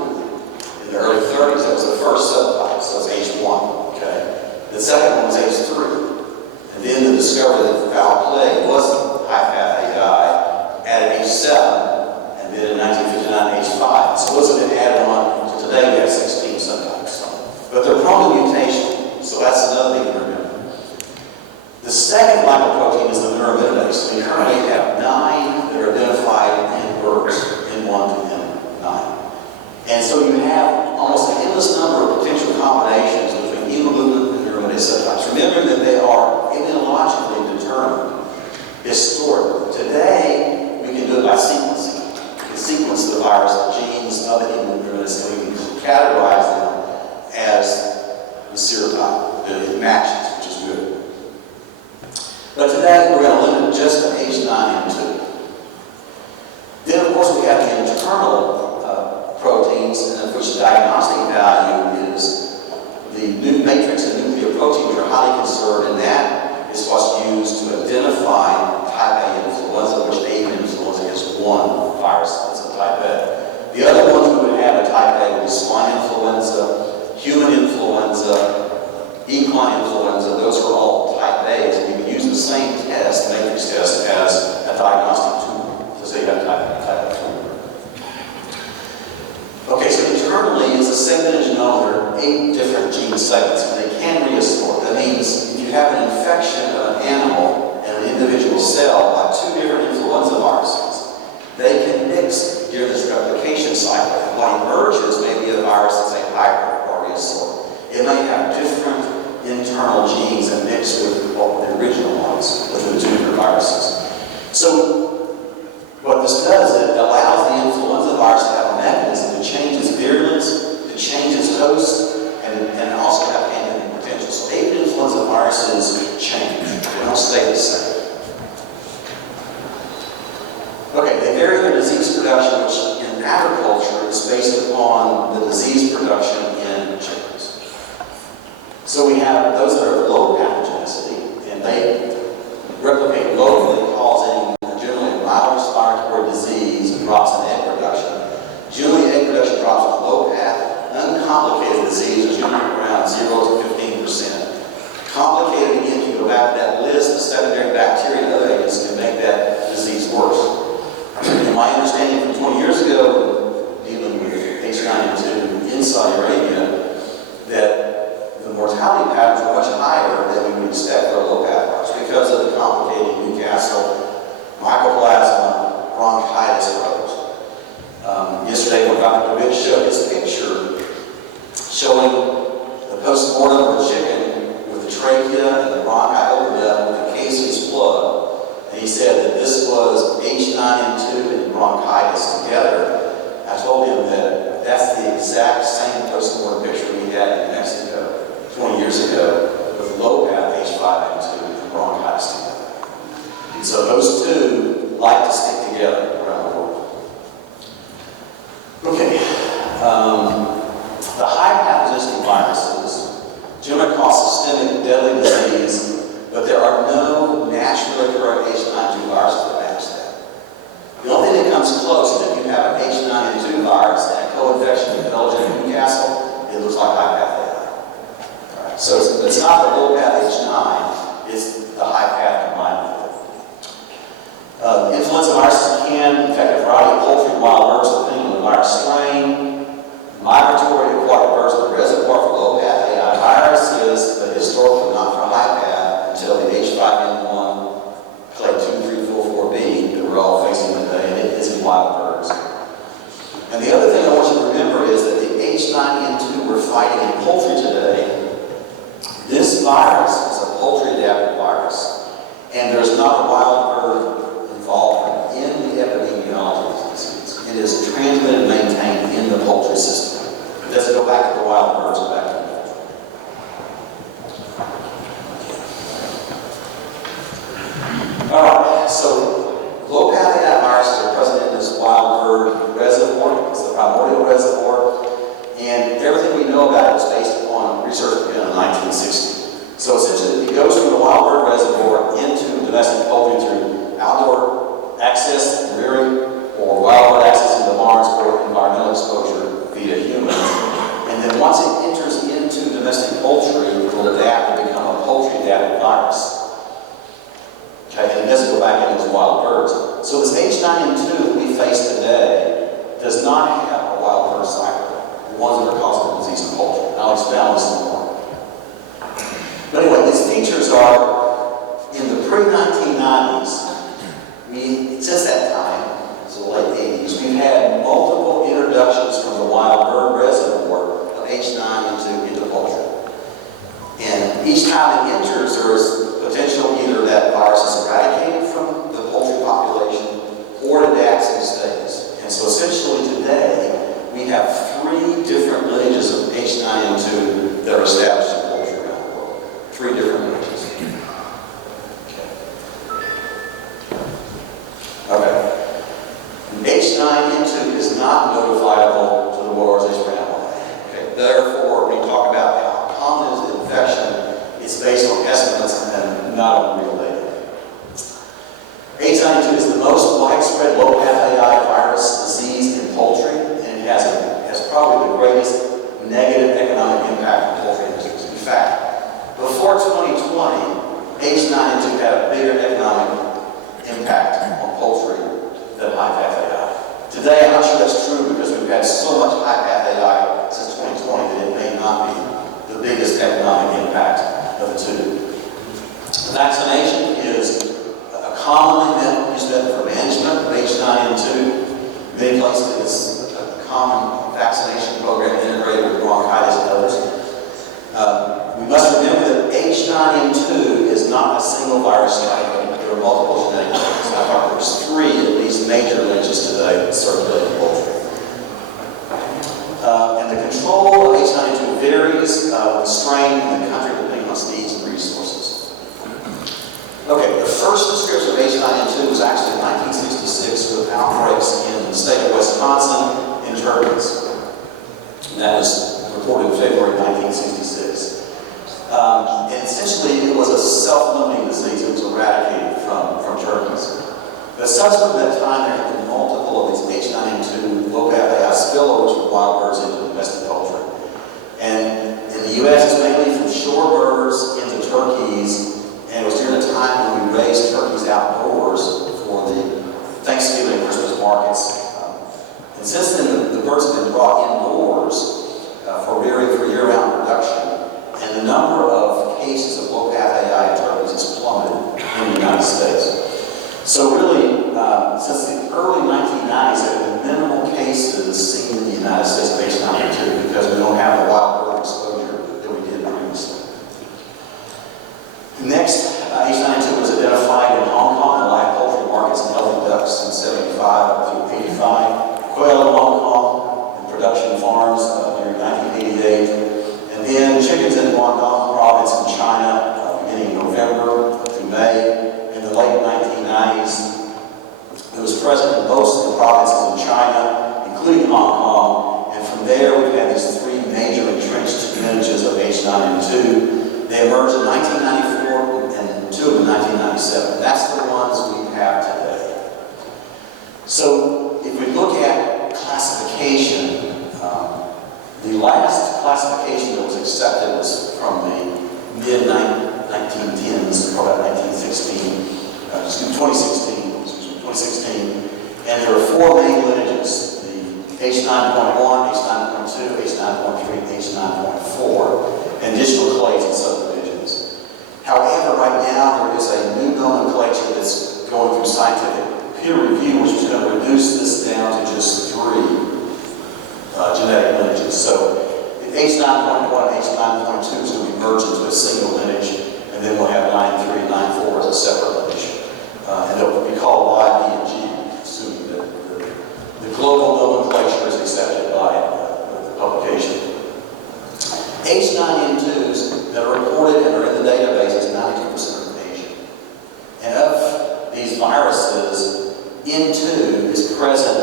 In the early 30s, that was the first subtype, so it's H1. Okay. The second one was H3. And then the discovery that foul plague was high-path AI added H7, and then in 1959 H5. So those have been added on. So today we have 16 subtypes. But they're prone to mutation, so that's another thing to remember. The second lipoprotein is the neuraminidase. We currently have 9 that are identified in birds, N1 to N9. And so you have almost an endless number of potential combinations between hemoglobin and neuraminidase subtypes. Remember that they are immunologically determined historically. Today, we can do it by sequencing. We can sequence the virus, the genes of the hemoglobin, and we can categorize them as the serotype. It matches, which is good. But today, we're going to limit it just to H9N2. Then, of course, we have the internal proteins, of which the diagnostic value is the matrix and nuclear protein, which are highly conserved, and that is what's used to identify type A influenza, which avian influenza is one virus. That's a type A. The other ones we would have a type A would be swine influenza, human influenza, equine influenza. Those are all type A's. We would use the same test, matrix test, as have an infection of an animal and an individual cell by two different influenza viruses, they can mix during this replication cycle. And what emerges may be a virus that's a hybrid or a sort. It may have different internal genes that mix with what were the original ones, with the two different viruses. So what this does is it allows the influenza virus to have a mechanism to change its virulence, to change its host, and also have pandemic potential. So avian influenza viruses change. They don't stay the same. Okay, they vary their disease production, which in agriculture is based upon the disease production in chickens. So we have those that are low pathogenicity, and they replicate locally, causing generally mild respiratory disease and drops in egg production. Generally, egg production drops with low path. Uncomplicated disease is usually around 0 to 15%. Complicated, again, if you go back to that list of secondary bacteria and other agents can make that disease worse. In my understanding from 20 years ago, dealing with H9N2 in Saudi Arabia, that the mortality patterns were much higher than we would expect for a low path virus because of the complicated Newcastle mycoplasma bronchitis approach. Yesterday, when Dr. DeWitt showed his picture showing the post-mortem of a chicken with the trachea and the bronchi opened up with the caseous blood. And he said that this was H9N2 and bronchitis together. I told him that that's the exact same post-mortem picture we had in Mexico 20 years ago with low-path H5N2 and bronchitis together. And so those two like to stick together around the world. Okay. The high pathogenicity viruses generally cause systemic deadly disease, but there are no naturally occurring H9N2 viruses that match that. The only thing that comes close is if you have an H9N2 virus and a co-infection with Belgium and Newcastle, it looks like high path AI. Right. So it's not the low path H9, it's the high path combined with it. Influenza viruses can infect a variety of poultry and wild birds depending on the virus strain. Migratory aquatic birds are the reservoir for low path AI viruses, but historically not for high path until the H5N1 clade 2, 3, 4, 4b that we're all facing today, and it is in wild birds. And the other thing I want you to remember is that the H9N2 we're fighting in poultry today, this virus is a poultry-adapted virus, and there's not a wild bird involvement in the epidemiology of this disease. It is transmitted and maintained in the poultry system. It doesn't go back to the wild birds or back to the poultry. All right, so low-path AI viruses are present in this wild bird reservoir. It's the primordial reservoir, and everything we know about it is based upon research begun in the 1960s. So essentially, it goes from the wild bird reservoir into domestic poultry through outdoor access, rearing, or wild bird access into barns or environmental exposure via humans. And then once it enters into domestic poultry, it will adapt and become a poultry-adapted virus. Okay, and it doesn't go back into those wild birds. So this H9N2 that we face today does not have a wild bird cycle, the ones that are causing the disease in poultry. And I'll expound this some more. But anyway, these features are in the pre-1990s. Since that time, so the late 80s, we've had multiple introductions from the wild bird reservoir of H9N2 into poultry. And each time it enters, there is potential either that virus is eradicated from the poultry population or it adapts and stays. And so essentially today, we have 3 different lineages of H9N2 that are established in poultry around the world. 3 different lineages. Okay. H9N2 is not notifiable to the World Organization for Animal Health. Okay. Therefore, when we talk about how common is the infection, it's based on estimates and not on real data. H9N2 is the most widespread low-path AI virus disease in poultry, and it has probably the greatest negative economic impact on poultry industries. In fact, before 2020, H9N2 had a bigger economic impact on poultry than high-path AI. Today, I'm not sure that's true because we've had so much high-path AI since 2020 that it may not be the biggest economic impact of the two. Vaccination is a commonly used method for management of H9N2. In many places, it's a common vaccination program integrated with bronchitis and others. We must remember that H9N2 is not a single virus type. There are multiple genetic lineages. I thought there's 3 at least major lineages today that circulate in poultry. And the control of H9N2 varies with strain in the country depending on needs and resources. Okay, the first description of H9N2 was actually in 1966 with outbreaks in the state of Wisconsin in turkeys. And that was reported in February 1966. And essentially, it was a self-limiting disease. It was eradicated from turkeys. But subsequent to that time, there have been multiple of these H9N2 LPAI spillovers from wild birds into domestic poultry. And in the U.S., it's mainly from shore birds into turkeys. And it was during the time when we raised turkeys outdoors for the Thanksgiving and Christmas markets. And since then, the birds have been brought indoors for rearing for year-round production. And the number of cases of LPAI in turkeys has plummeted in the United States. So really, since the early 1990s, there have been minimal cases seen in the United States of H9N2 because we don't have the wild bird exposure that we did previously. Next, H9N2 was identified in Hong Kong and live poultry markets and healthy ducks in 75 through 85, quail in Hong Kong and production farms during 1988, and then chickens in Guangdong province in China beginning in November through May. In the late 1990s, it was present in most of the provinces in China, including Hong Kong, and from there we've had these 3 major entrenched lineages of H9N2. They emerged in 1994 and 2 in 1997. That's the ones we have today. So if we look at classification, the last classification that was accepted was from the mid-1910s, or about 2016, and there are 4 main lineages, the H9.1, H9.2, H9.3, and H9.4, and additional clades and subdivisions. However, right now there is a new nomenclature that's going through scientific peer review, which is going to reduce this down to just 3 genetic lineages. So the H9.1 and H9.2 is going to be merged into a single lineage, and then we'll have 9.3 and 9.4 as a separate lineage. And they'll be called Y, B, and G, assuming that the global nomenclature is accepted by the publication. H9N2s that are reported and are in the database is 92% of Asia. And of these viruses, N2 is present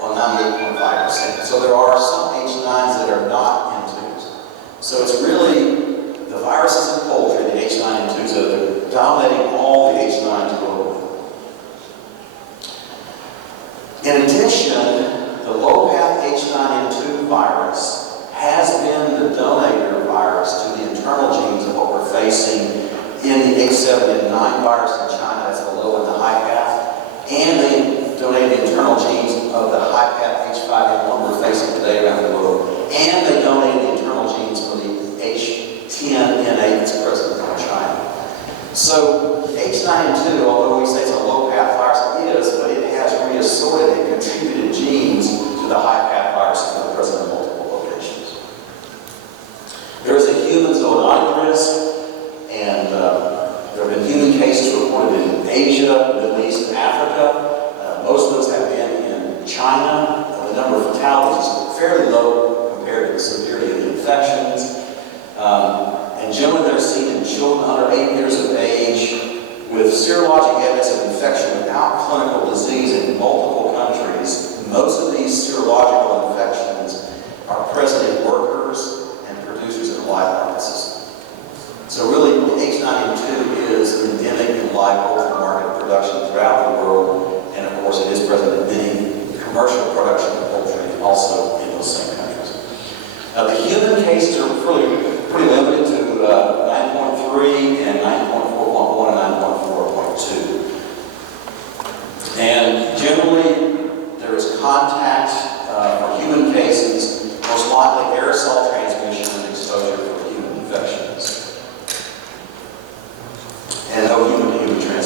on 98.5%. So there are some H9s that are not N2s. So it's really the viruses in poultry, the H9N2s, that are dominating all the H9s globally. In addition, the low-path H9N2 virus has been the donator virus to the internal genes of what we're facing in the H7N9 virus in China, that's the low and the high path, and they donated the internal genes of the high path H5N1 we're facing today around the world, and they donated the internal genes for the H10N8 that's present in China. So H9N2, although we say it's a low-path virus, it is, but it has reassorted and contributed genes to the high-path viruses that are present in multiple locations. There is a human zoonotic risk, and there have been human cases reported in Asia, Middle East, and Africa. Most of those have been in China. The number of fatalities is fairly low compared to the severity of the infections. And generally they're seen in children under 8 years of age with serologic evidence of infection without clinical disease in multiple countries. Most of these serological infections are present in workers and producers in the live market system. So really, H9N2 is endemic in live poultry market production throughout the world, and of course it is present in many commercial production of poultry also in those same countries. Now the human cases are pretty limited to 9.3 and 9.4.1 and 9.4.2. And generally, there is contact for human cases, most likely aerosol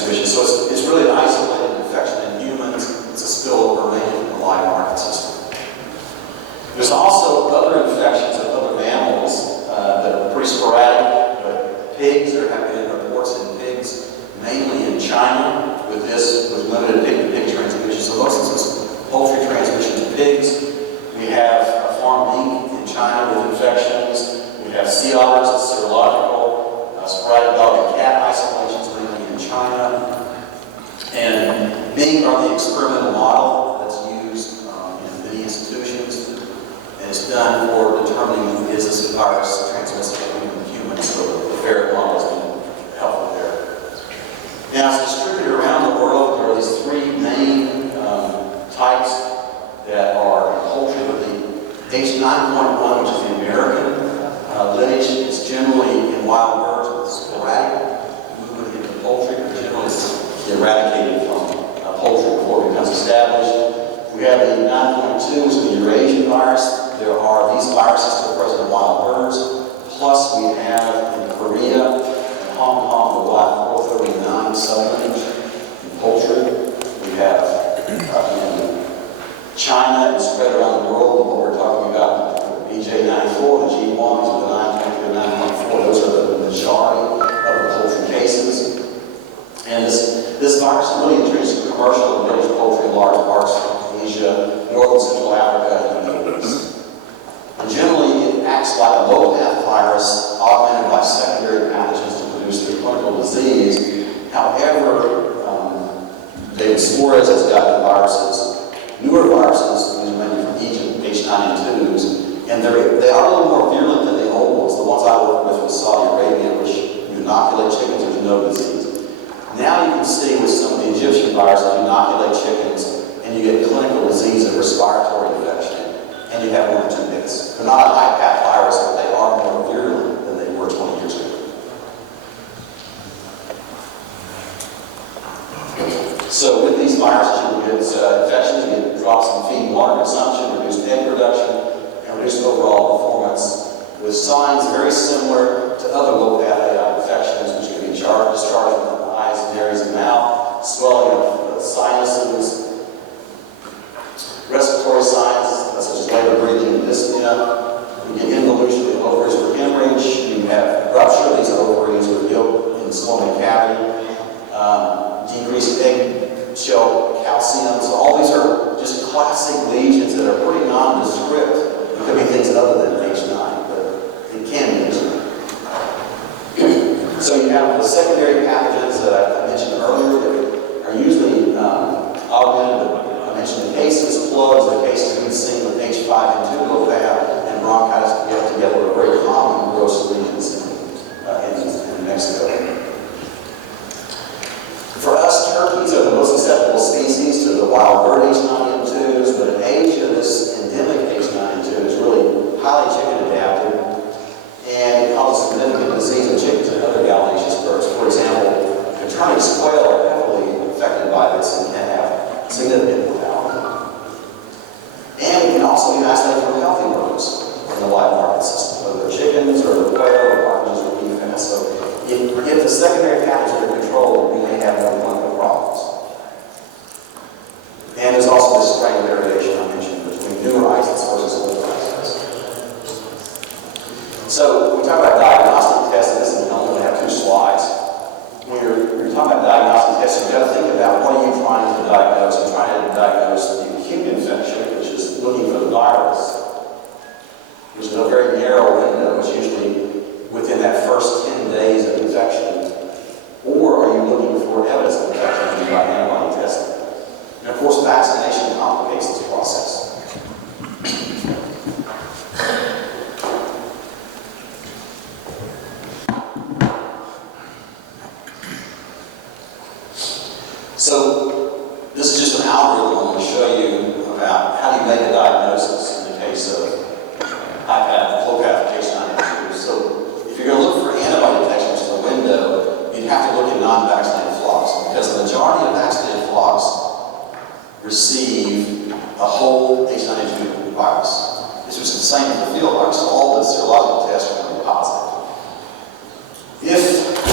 transmission. So it's really an isolated infection in humans. It's a spillover mainly from the live market system. There's also other infections of other mammals that are pretty sporadic, but pigs, there have been reports in pigs, mainly in China, with limited pig-to-pig transmission. So most of this is poultry transmission to pigs. We have a farm mink in China with infections. We have sea otters, it's serological, sporadic dog and cat isolations, mainly in China. And mink are the experimental model that's used in many institutions. And it's done for determining is this virus transmissible in humans. So the ferret model has been helpful there. Now it's distributed around the world. There are these three main types that are in poultry. The H9N2, which is the American lineage, is generally in wild birds with sporadic movement into poultry, but generally it's eradicated from poultry before it becomes established. We have the 9.2, which is the Eurasian virus. There are these viruses still present in wild birds. Plus we have in Korea and Hong Kong the Y439 sublineage in poultry. We have in China and spread around the world, what we're talking about, the BJ94, the G1s, the 9.3 and 9.4, those are the majority of the poultry cases. And this virus is really introduced to commercial and British poultry in large parts of Asia, North and Central Africa, and the Middle East. And generally, it acts like a low-path virus augmented by secondary pathogens to produce the clinical disease. However, David Suarez has gotten viruses, newer viruses, these are mainly from Egypt, H9N2s, and they are a little more virulent than the old ones. The ones I worked with Saudi Arabia, which you inoculate chickens, there's no disease. Now you can see with some of the Egyptian viruses, you inoculate chickens, and you get clinical disease of respiratory infection, and you have 1 or 2 deaths. They're not a high-path virus, but they are more virulent than they were 20 years ago. So with these viruses, you get infections, you get drops in feed and water consumption, reduced egg production, and reduced overall performance, with signs very similar to other low-path infections, which can be discharge from the eyes, nares, and mouth, swelling of sinuses, respiratory signs such as labor, breathing, and dyspnea. You get involution of the ovaries with hemorrhage. You have rupture of these ovaries with yolk in the squamous cavity. Decreased egg shell calcium. So all these are just classic lesions that are pretty nondescript. It could be things other than H9, but it can be H9. So you have the secondary pathogens that I mentioned earlier that are usually augmented. I mentioned the cases, plugs, the cases we've seen with H5N2 low-path and bronchitis together are very common gross lesions in Mexico. For us, turkeys are the most susceptible species to the wild bird H9N2s, but in Asia, this endemic H9N2 is really highly chicken adapted, and it causes significant disease in chickens and other gallinaceous birds. For example, Coturnix quail are heavily affected by this and can have significant mortality. And we can also be isolated from healthy birds in the live market system, whether they're chickens or quail or partridges or beef. So if the secondary pathogens are controlled, we may have no clinical problems. And there's also this strain variation I mentioned between newer isolates versus older isolates. So we talk about diagnostic tests, and this is only have 2 slides. When you're talking about diagnostic tests, you've got to think about what are you trying to diagnose. You're trying to diagnose the acute infection, which is looking for the virus. There's a very narrow window. It's usually within that first 10 days of infection. Or are you looking for evidence of infection by antibody testing? And of course, vaccination complicates this process. So this is just an algorithm I'm going to show you about how do you make a diagnosis in the case of low-path H9N2. So if you're going to look for antibody detection, which is the window, you'd have to look at non-vaccinated flocks, because the majority of vaccinated flocks receive a whole H9N2 virus. This was the same as the field virus, so all the serological tests are going to be positive. If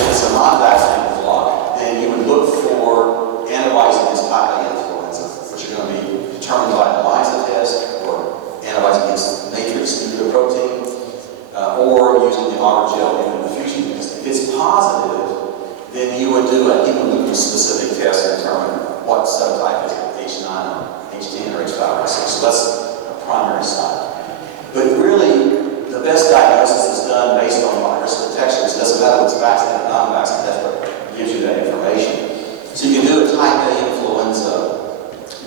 it's a non-vaccinated flock, then you would look for specific tests to determine what subtype is H9, H10, or H5, or H6. So that's a primary side. But really, the best diagnosis is done based on virus detection. It doesn't matter what's vaccinated or non-vaccinated, that's what gives you that information. So you can do a type A influenza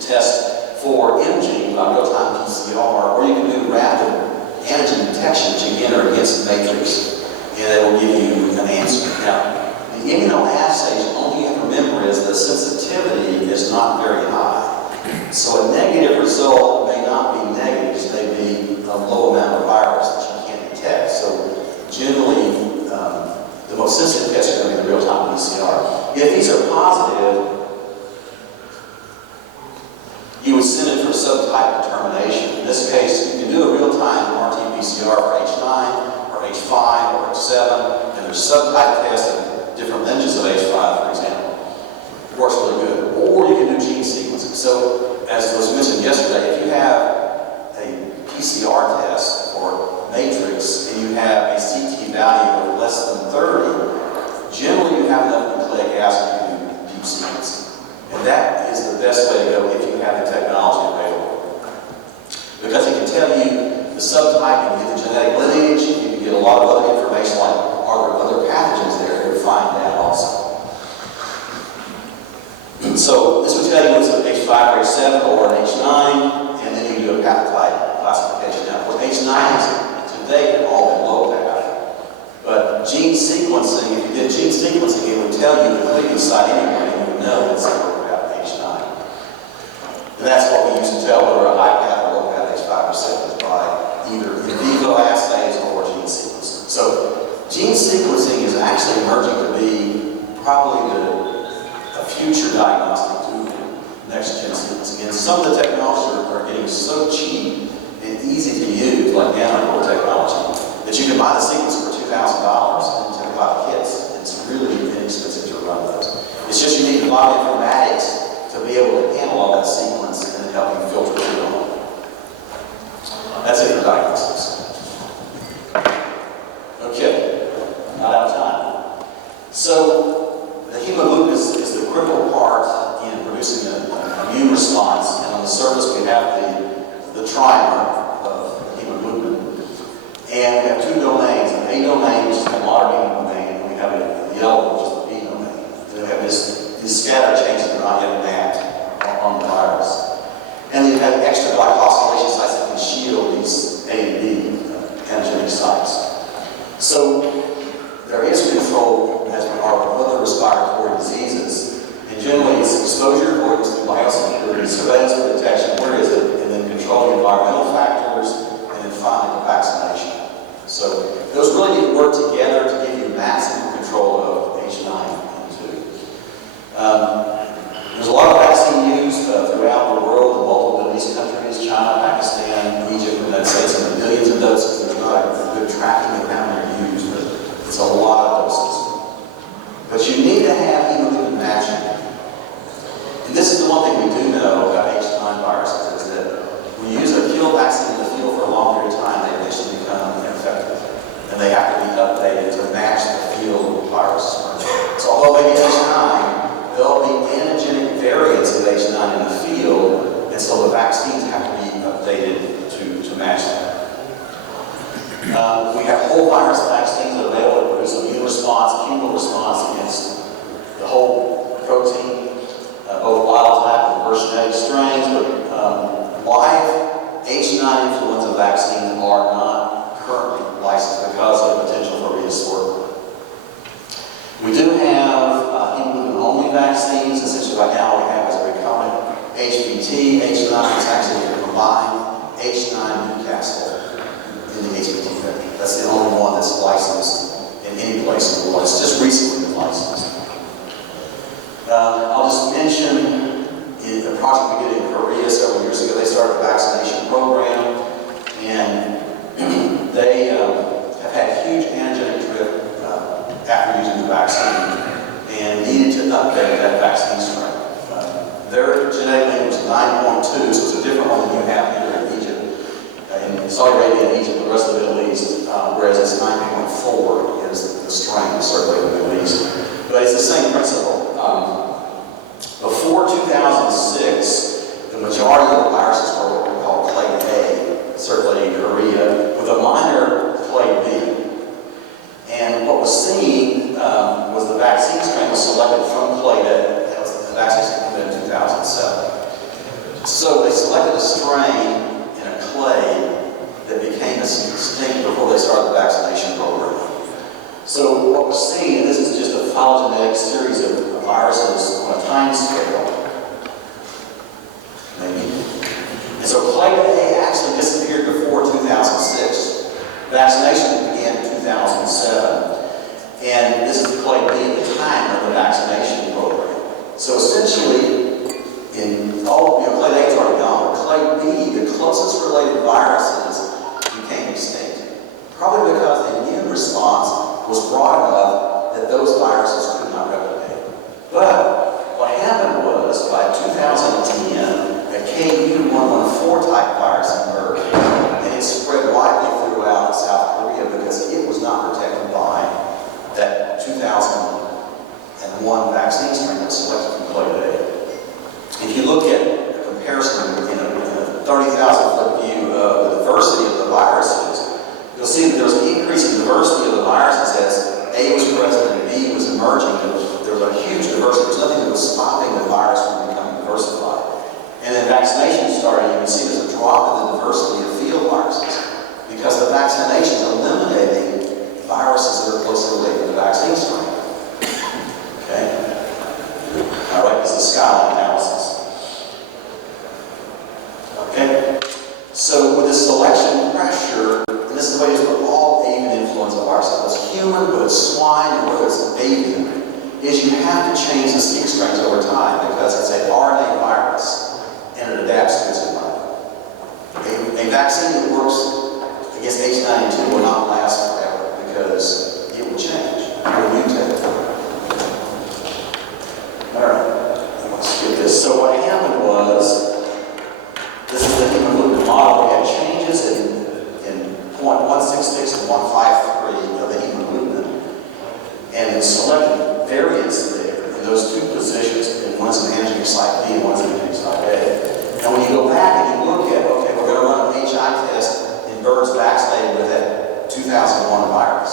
test for imaging by real-time PCR, or you can do rapid antigen detection, which again are against matrix, and it will give you an answer. Now, the immunoassays, only you have to remember is the sensitivity is not very high. So a negative result may not be negative, it may be a low amount of virus that you can't detect. So generally, the most sensitive tests are going to be the real-time PCR. If these are positive, you would send it for subtype determination. In this case, you can do a real-time RT-PCR for H9, or H5, or H7, and there's subtype tests of different lineages of H5, for example. It works really good. Or you can do gene sequencing. So, as was mentioned yesterday, if you have a PCR test for matrix and you have a CT value of less than 30, generally you have enough nucleic acid to do deep sequencing. And that is the best way to go if you have the technology available. Because it can tell you the subtype, you can get the genetic lineage, you can get a lot of other information like are there other pathogens there to find that also. So this would tell you it's an H5 or H7 or an H9, and then you do a pathotype classification. Now, what H9 is today, they've all been low path. But gene sequencing, if you did gene sequencing, it would tell you the cleavage site anyway, and you would know it's about H9. And that's what we use to tell whether a high path or low path H5 or 7 is by either in vivo assays or gene sequencing. So gene sequencing is actually emerging to be probably a future diagnostic tool, next-gen sequencing. And some of the technologies are getting so cheap and easy to use, like nanopore technology, that you can buy the sequencer for $2,000 and take a lot of kits. It's really inexpensive to run those. It's just you need a lot of informatics to be able to handle all that sequence and help you filter it on. That's it for diagnostics. Okay, not out of time. So the hemoglobin is the critical part in producing an immune response, and on the surface we have the trimer of hemoglobin. And we have two domains, an A domain, which is the moderate domain, and we have a yellow, which is the B domain. And we have these scatter changes that are not yet mapped on the virus. And then you have extra glycosylation sites that can shield these A and B antigenic sites. So there is control as we are with other respiratory diseases. And generally it's exposure avoidance through biosecurity, surveillance for detection, where is it, and then controlling environmental factors, and then finally the vaccination. So those really need to work together to give you maximum control of H9N2. There's a lot of vaccine used throughout the world in multiple Middle East countries, China, Pakistan, Egypt, and United States, and the billions of doses. There's not a good tracking of how many are used, but it's a lot of doses. But you need to have hemoglobin matching. And this is the one thing we do know about H9 viruses, is that when you use a field vaccine in the field for a long period of time, they eventually become ineffective. And they have to be updated to match the field virus. So although maybe H9, there'll be antigenic variants of H9 in the field, and so the vaccines have to be updated to match that. We have whole virus vaccines that are available to produce immune response, chemical response against the whole protein, both wild type and versionated strains, but live H9 influenza vaccines are not currently licensed because of the potential for reassortment. We do have hemoglobin-only vaccines. Essentially right now we have as a recombinant HVT. H9 is actually a combined H9 Newcastle in the HVT vector. That's the only one that's licensed in any place in the world. It's just recently been licensed. I'll just mention in a project we did in Korea several years ago. They started a vaccination program, and they have had huge antigenic drift after using the vaccine, and needed to update that vaccine strain. Their genetic name was 9.2, so it's a different one than you have here in Egypt, in Saudi Arabia and Egypt, the rest of the Middle East, whereas it's 9.4 is the strain circulating in the Middle East. But it's the same principle. was selected from clay that the vaccine was in 2007. So they selected a strain in a clay that became extinct before they started the vaccination program. So what we're seeing, and this is just a phylogenetic series of viruses on a time scale, maybe. And so clade A actually disappeared before 2006. Vaccination began in 2007. And this is clade B at the time of the vaccination program. So essentially, clade A is already gone, but clade B, the closest related viruses, became extinct. Probably because the immune response was broad enough that those viruses could not replicate. But what happened was, by 2010, a KU114 type virus emerged, and it spread widely throughout South Korea because it was not protected by that 2001 vaccine strain that was selected from clade A. If you look at a comparison in a 30,000-foot view of the diversity of the viruses, you'll see that there's an increase in diversity of the viruses as A was present and B was emerging. There was a huge diversity. There's nothing that was stopping the virus from becoming diversified. And then vaccination started, you can see there's a drop in the diversity of field viruses because the vaccination is eliminating viruses that are closely related to the vaccine strain. Okay? All right, this is skyline analysis. Okay? So with this selection pressure, and this is the way it is with all avian influenza viruses, whether it's human, whether it's swine, or whether it's avian, is you have to change the seed strains over time because it's an RNA virus and it adapts to its environment. A vaccine that works against H9N2 will not last forever because it will change. It will mutate. All right, let's skip this. So what happened was, this is the hemoglobin model. We had changes in 0.166 and 153 of the hemoglobin, and it selected variants there in those two positions. And one's an antigenic site B and one's an antigenic site A. Now when you go back and you look at, okay, we're going to run an HI test in birds vaccinated with that 2001 virus.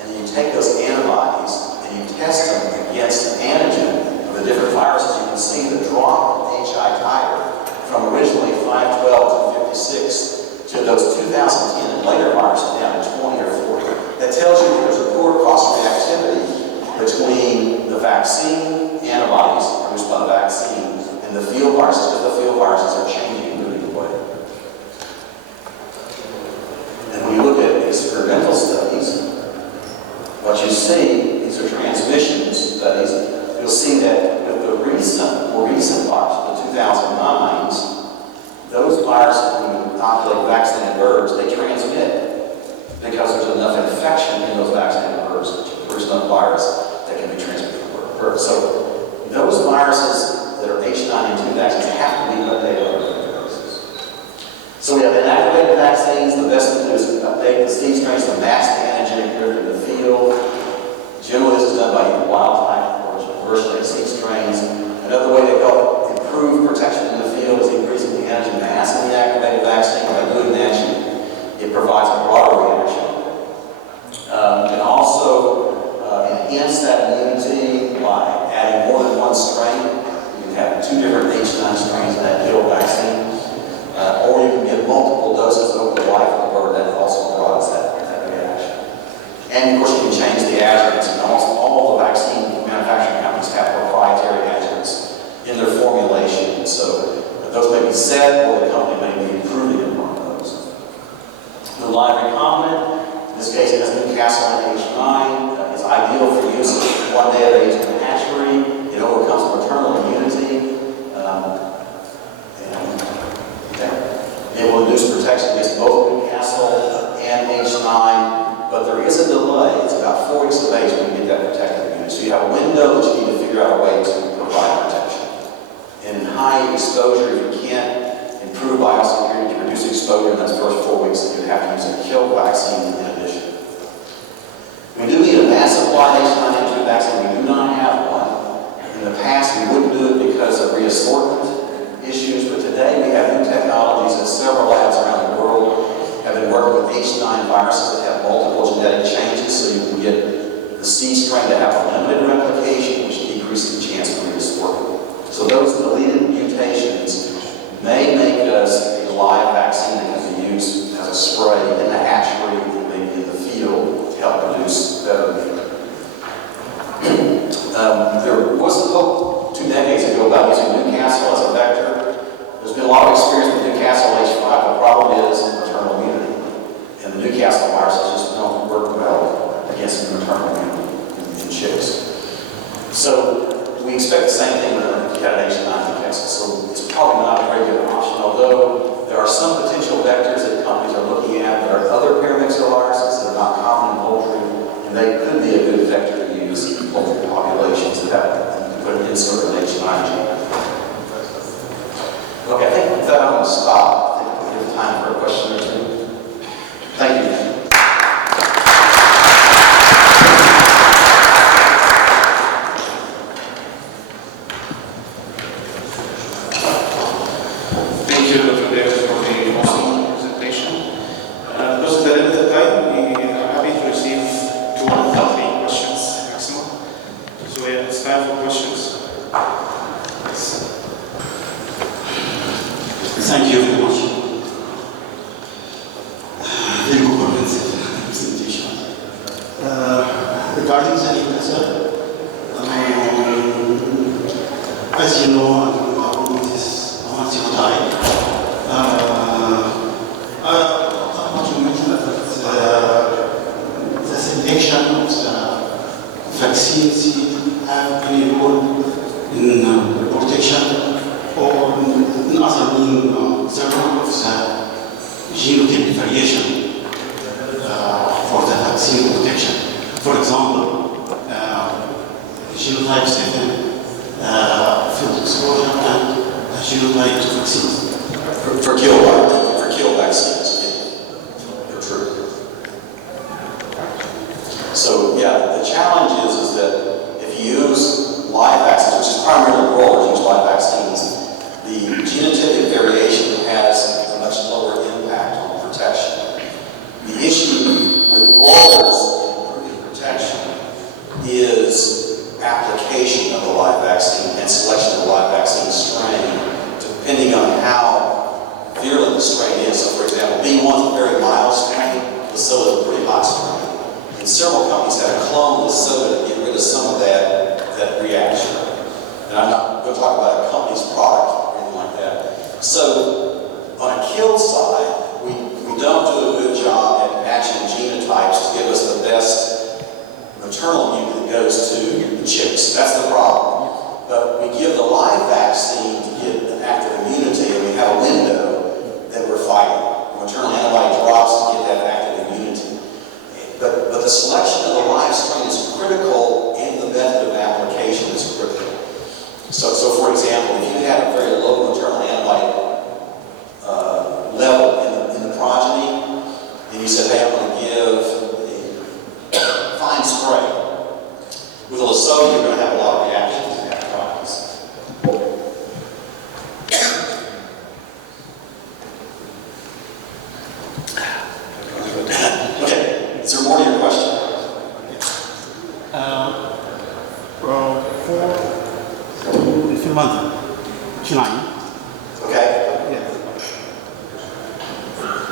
And then you take those antibodies and you test them against an antigen of the different viruses. You can see the drop of HI titer from originally 512 to 56 to those 2010 and later viruses down to 20 or 40. That tells you that there's a poor cross-reactivity between the vaccine antibodies produced by the vaccine and the field viruses, because the field viruses are changing and moving away. And when you look at experimental studies, what you see, these are transmission studies, you'll see that with the more recent viruses, the 2009s, those viruses, when you inoculate vaccinated birds, they transmit because there's enough infection in those vaccinated birds to produce enough virus that can be transmitted from birds. So those viruses that are H9N2 vaccines have to be updated on a regular basis. So we have inactivated vaccines. The best thing to do is update the seed strains to match the antigenic drift in the field. Generally, this is done by either wild type or reverse seed strains. Another way to help improve protection in the field is increasing the antigen mass in the activated vaccine. By doing that, it provides a broader reaction. You can also enhance that immunity by adding more than one strain. You can have two different H9 strains in that kill vaccine. Or you can give multiple doses over the life of the bird. That also broadens that reaction. And of course, you can change the adjuvants. And almost all the vaccine manufacturing companies have proprietary adjuvants in their formulation. So those may be set, or the company may be improving upon those. The live recombinant, in this case it has Newcastle H9, is ideal for use one day of age in the hatchery. It overcomes maternal immunity. It will induce protection against both Newcastle and H9, but there is a delay. It's about 4 weeks of age when you get that protective immunity. So you have a window that you need to figure out a way to provide protection. In high exposure, if you can't improve biosecurity to reduce exposure in those first 4 weeks, then you have to use a kill vaccine in addition. We do need a mass supply H9N2 vaccine. We do not have one. In the past, we wouldn't do it because of reassortment issues, but today we have new technologies and several labs around the world have been working with H9 viruses that have multiple genetic changes, so you can get the seed strain to have a limited replication go about using Newcastle as a vector. There's been a lot of experience with Newcastle H5. The problem is maternal immunity. And the Newcastle viruses just don't work well against maternal immunity in chicks. So we expect the same thing with the cat H9 Newcastle. So it's probably not a very good option, although there are some potential vectors that companies are looking at. There are other paramyxoviruses that are not common in poultry, and they could be a good vector to use in poultry populations that have, you can put an insert in H9 gene. Okay, I think with that I'm going to stop. I think we have time for a question or two. Thank you. Thank you, Dr. David, for the awesome presentation. Because of the limited time, we are happy to receive 2 or 3 questions maximum. So yeah, it's time for questions. Thank you very much. Very comprehensive presentation. Regarding the Newcastle, as you know, it is a multi-type. I want to mention that the selection of the vaccines have been role in protection or in other means the role of the genotype variation for the vaccine protection. For example, genotype 7 field exposure and genotype 2 vaccines. For kill vaccines, for true. So yeah, the challenge is that if you use live vaccines, which is primarily broilers use live vaccines, the genotypic variation has a much lower impact on protection. The issue with broilers improving protection is application of the live vaccine and selection of the live vaccine strain, depending on how virulent the strain is. So for example, B1 is a very mild strain, the soda is a pretty hot strain. And several companies have cloned the soda to get rid of some of that reaction. And I'm not going to talk about a company's product or anything like that. So on a kill side, we don't do a good job at matching genotypes to give us the best maternal immunity that goes to the chicks. That's the problem. But we give the live vaccine to get an active immunity, and we have a window that we're fighting. Maternal antibody drops to get that active immunity. But the selection of the live strain is critical, and the method of application is critical. So for example, if you had a very low maternal antibody level in the progeny, and you said, hey, I'm going to give a fine spray, with a Lasoda, you're going to have a lot of reactions in that process. Okay, is there more to your question? For a few months, H9. Okay. Yeah.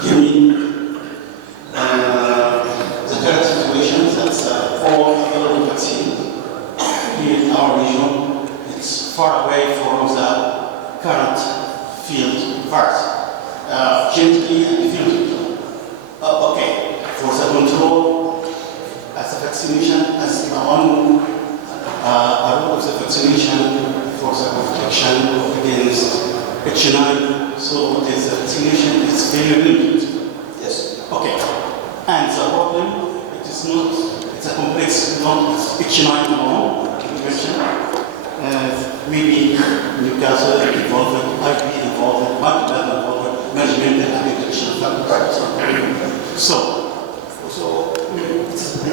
You mean the current situation is that all available vaccines here in our region, it's far away from the current field virus. Gently and diffusively. Okay, for the control, as a vaccination, as the one role of the vaccination for the protection against H9. So what is the vaccination is very limited. Yes. Okay. And the problem, it's a complex, not H9 alone, you mentioned. Maybe Newcastle involved, IP involved, multiple involved, management and application factors. So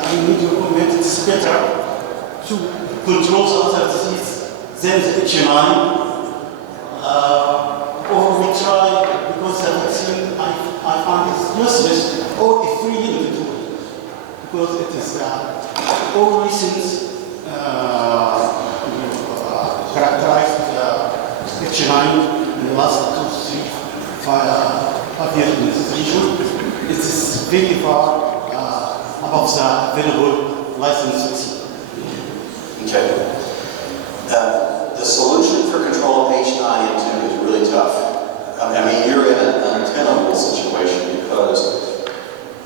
I need to comment it's better to control the other disease than the H9. Or we try, because the vaccine I find is useless, or it's really limited to it. Because it is all recent characterized H9 in the last 2, 3, 5 years in this region. It is very far above the available licensed vaccine. Okay. The solution for control tough. I mean, you're in an untenable situation because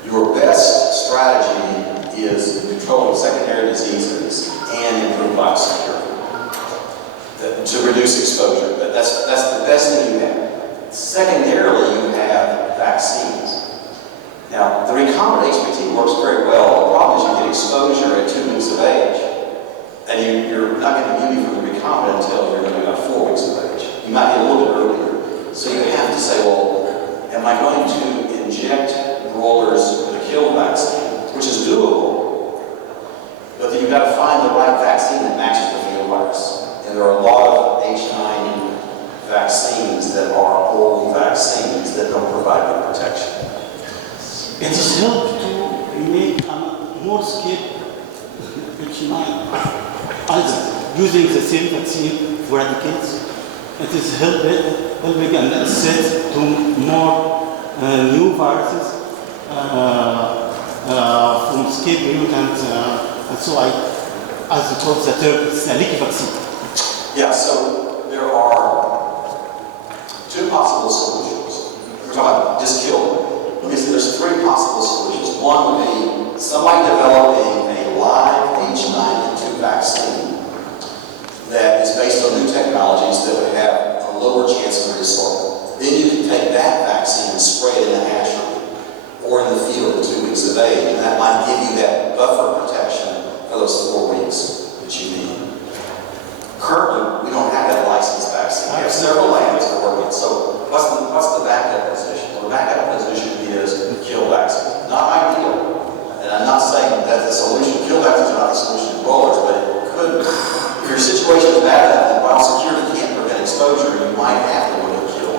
your best strategy is controlling secondary diseases and improve biosecurity to reduce exposure. But that's the best thing you have. Secondarily, you have vaccines. Now, the recombinant HPT works very well. The problem is you get exposure at 2 weeks of age. And you're not going to give you from the recombinant until you're going to be about 4 weeks of age. You might get a little bit earlier. So you have to say, well, am I going to inject broilers with a kill vaccine, which is doable, but then you've got to find the right vaccine that matches the field virus. And there are a lot of H9 vaccines that are old vaccines that don't provide good protection. It is helped to make a more scale H9. Either using the same vaccine for eradicates, it is helping and access to more new viruses from escape mutant, and so as it calls the term, it's a leaky vaccine. Yeah, so there are 2 possible solutions. We're talking about just kill them. Let me say there's 3 possible solutions. One would be somebody developing a live H9N2 vaccine that is based on new technologies that would have a lower chance of reassortment. Then you can take that vaccine and spray it in the hatchery or in the field at 2 weeks of age, and that might give you that buffer protection for those 4 weeks that you need. Currently, we don't have that licensed vaccine. We have several labs that work it. So what's the backup position? Well, the backup position is kill vaccine. Not ideal. And I'm not saying that the solution, kill vaccines are not the solution to broilers, but it could. If your situation is bad enough that biosecurity can't prevent exposure, you might have to look at kill.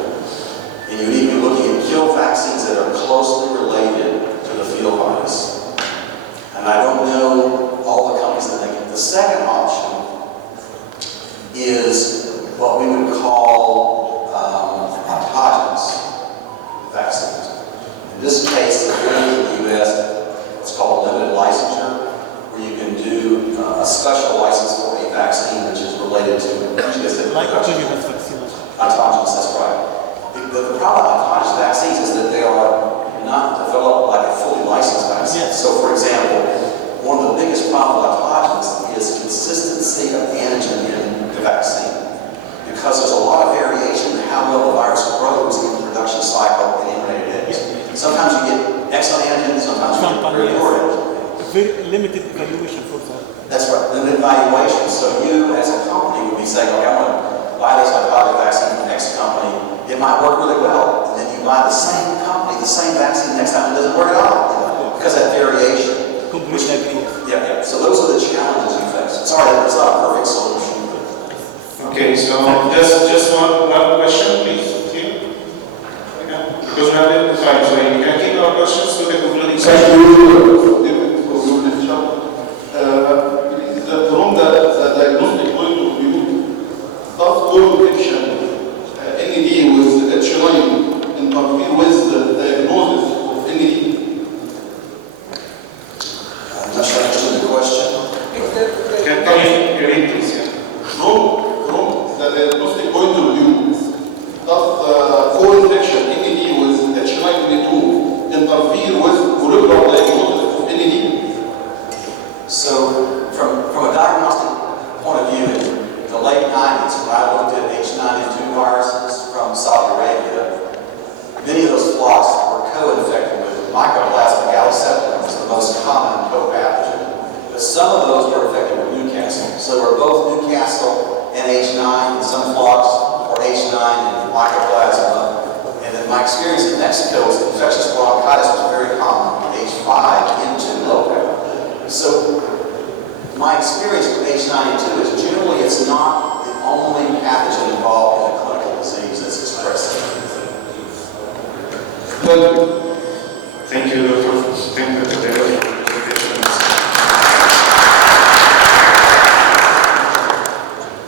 And you need to be looking at kill vaccines that are closely related to the field virus. And I don't know all the companies that make it. The second option is what we would call autogenous vaccines. In this case, the in the U.S., it's called limited licensure, where you can do a special license for a vaccine which is related to Autogenous vaccine. Autogenous, that's right. The problem with autogenous vaccines is that they are not developed like a fully licensed vaccine. Yes. So, for example, one of the biggest problems with autogenous is consistency of antigen in the vaccine. Because there's a lot of variation in how well the virus grows in the production cycle and in related eggs. Sometimes you get excellent antigen, sometimes you get very poor antigen. Very limited evaluation for that. That's right, limited evaluation. So you, as a company, would be saying, okay, I'm going to buy this autogenous vaccine from X company. It might work really well. And then you buy the same company, the same vaccine next time, it doesn't work at all. Because of that variation. Completely agree. Yeah. So those are the challenges you face. Sorry, that's not a perfect solution. Okay, so just one question, please. Here. Yeah. Because we have the time, so you can keep our questions to the concluding session. From the diagnostic point of view, does all infection NED with H9 interfere with the diagnosis of NED? I'm not sure I understood the question. Can you read this? Yeah. From the diagnostic point of view, does co-infection NED with H9N2 interfere with molecular diagnosis of NED? So, from a diagnostic point of view, in the late 90s, when I looked at H9N2 viruses from Saudi Arabia, many of those flocks were co-infected with Mycoplasma galliceptum, which is the most common co-pathogen. But some of those were infected with Newcastle. So they were both Newcastle and H9, and some flocks were H9 and Mycoplasma. And then my experience in Mexico was infectious bronchitis was very common, H5N2 locale. So my experience with H9N2 is generally it's not the only pathogen involved in a clinical disease that's expressed. Good.